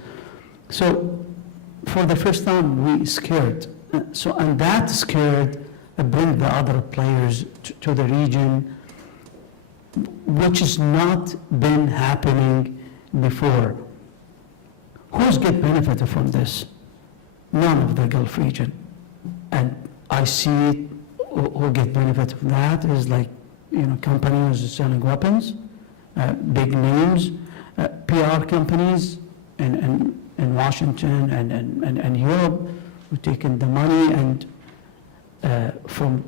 So for the first time, we scared. And that scared bring the other players to the region, which has not been happening before. Who's get benefit from this? None of the Gulf region. And I see who get benefit from that is companies selling weapons, big names, PR companies in Washington and Europe who taken the money and from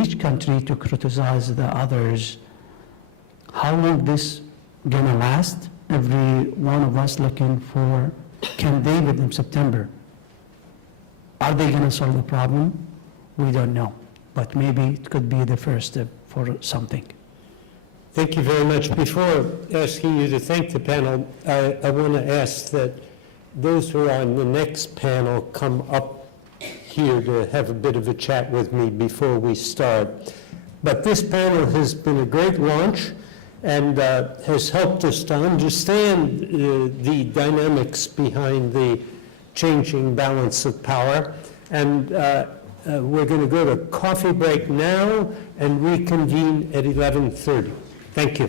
each country to criticize the others. How long this gonna last? Every one of us looking for Camp David in September. Are they gonna solve the problem? We don't know, but maybe it could be the first step for something. Thank you very much. Before asking you to thank the panel, I want to ask that those who are on the next panel come up here to have a bit of a chat with me before we start. But this panel has been a great launch and has helped us to understand the dynamics behind the changing balance of power. And we're going to go to coffee break now and reconvene at 11:30. Thank you.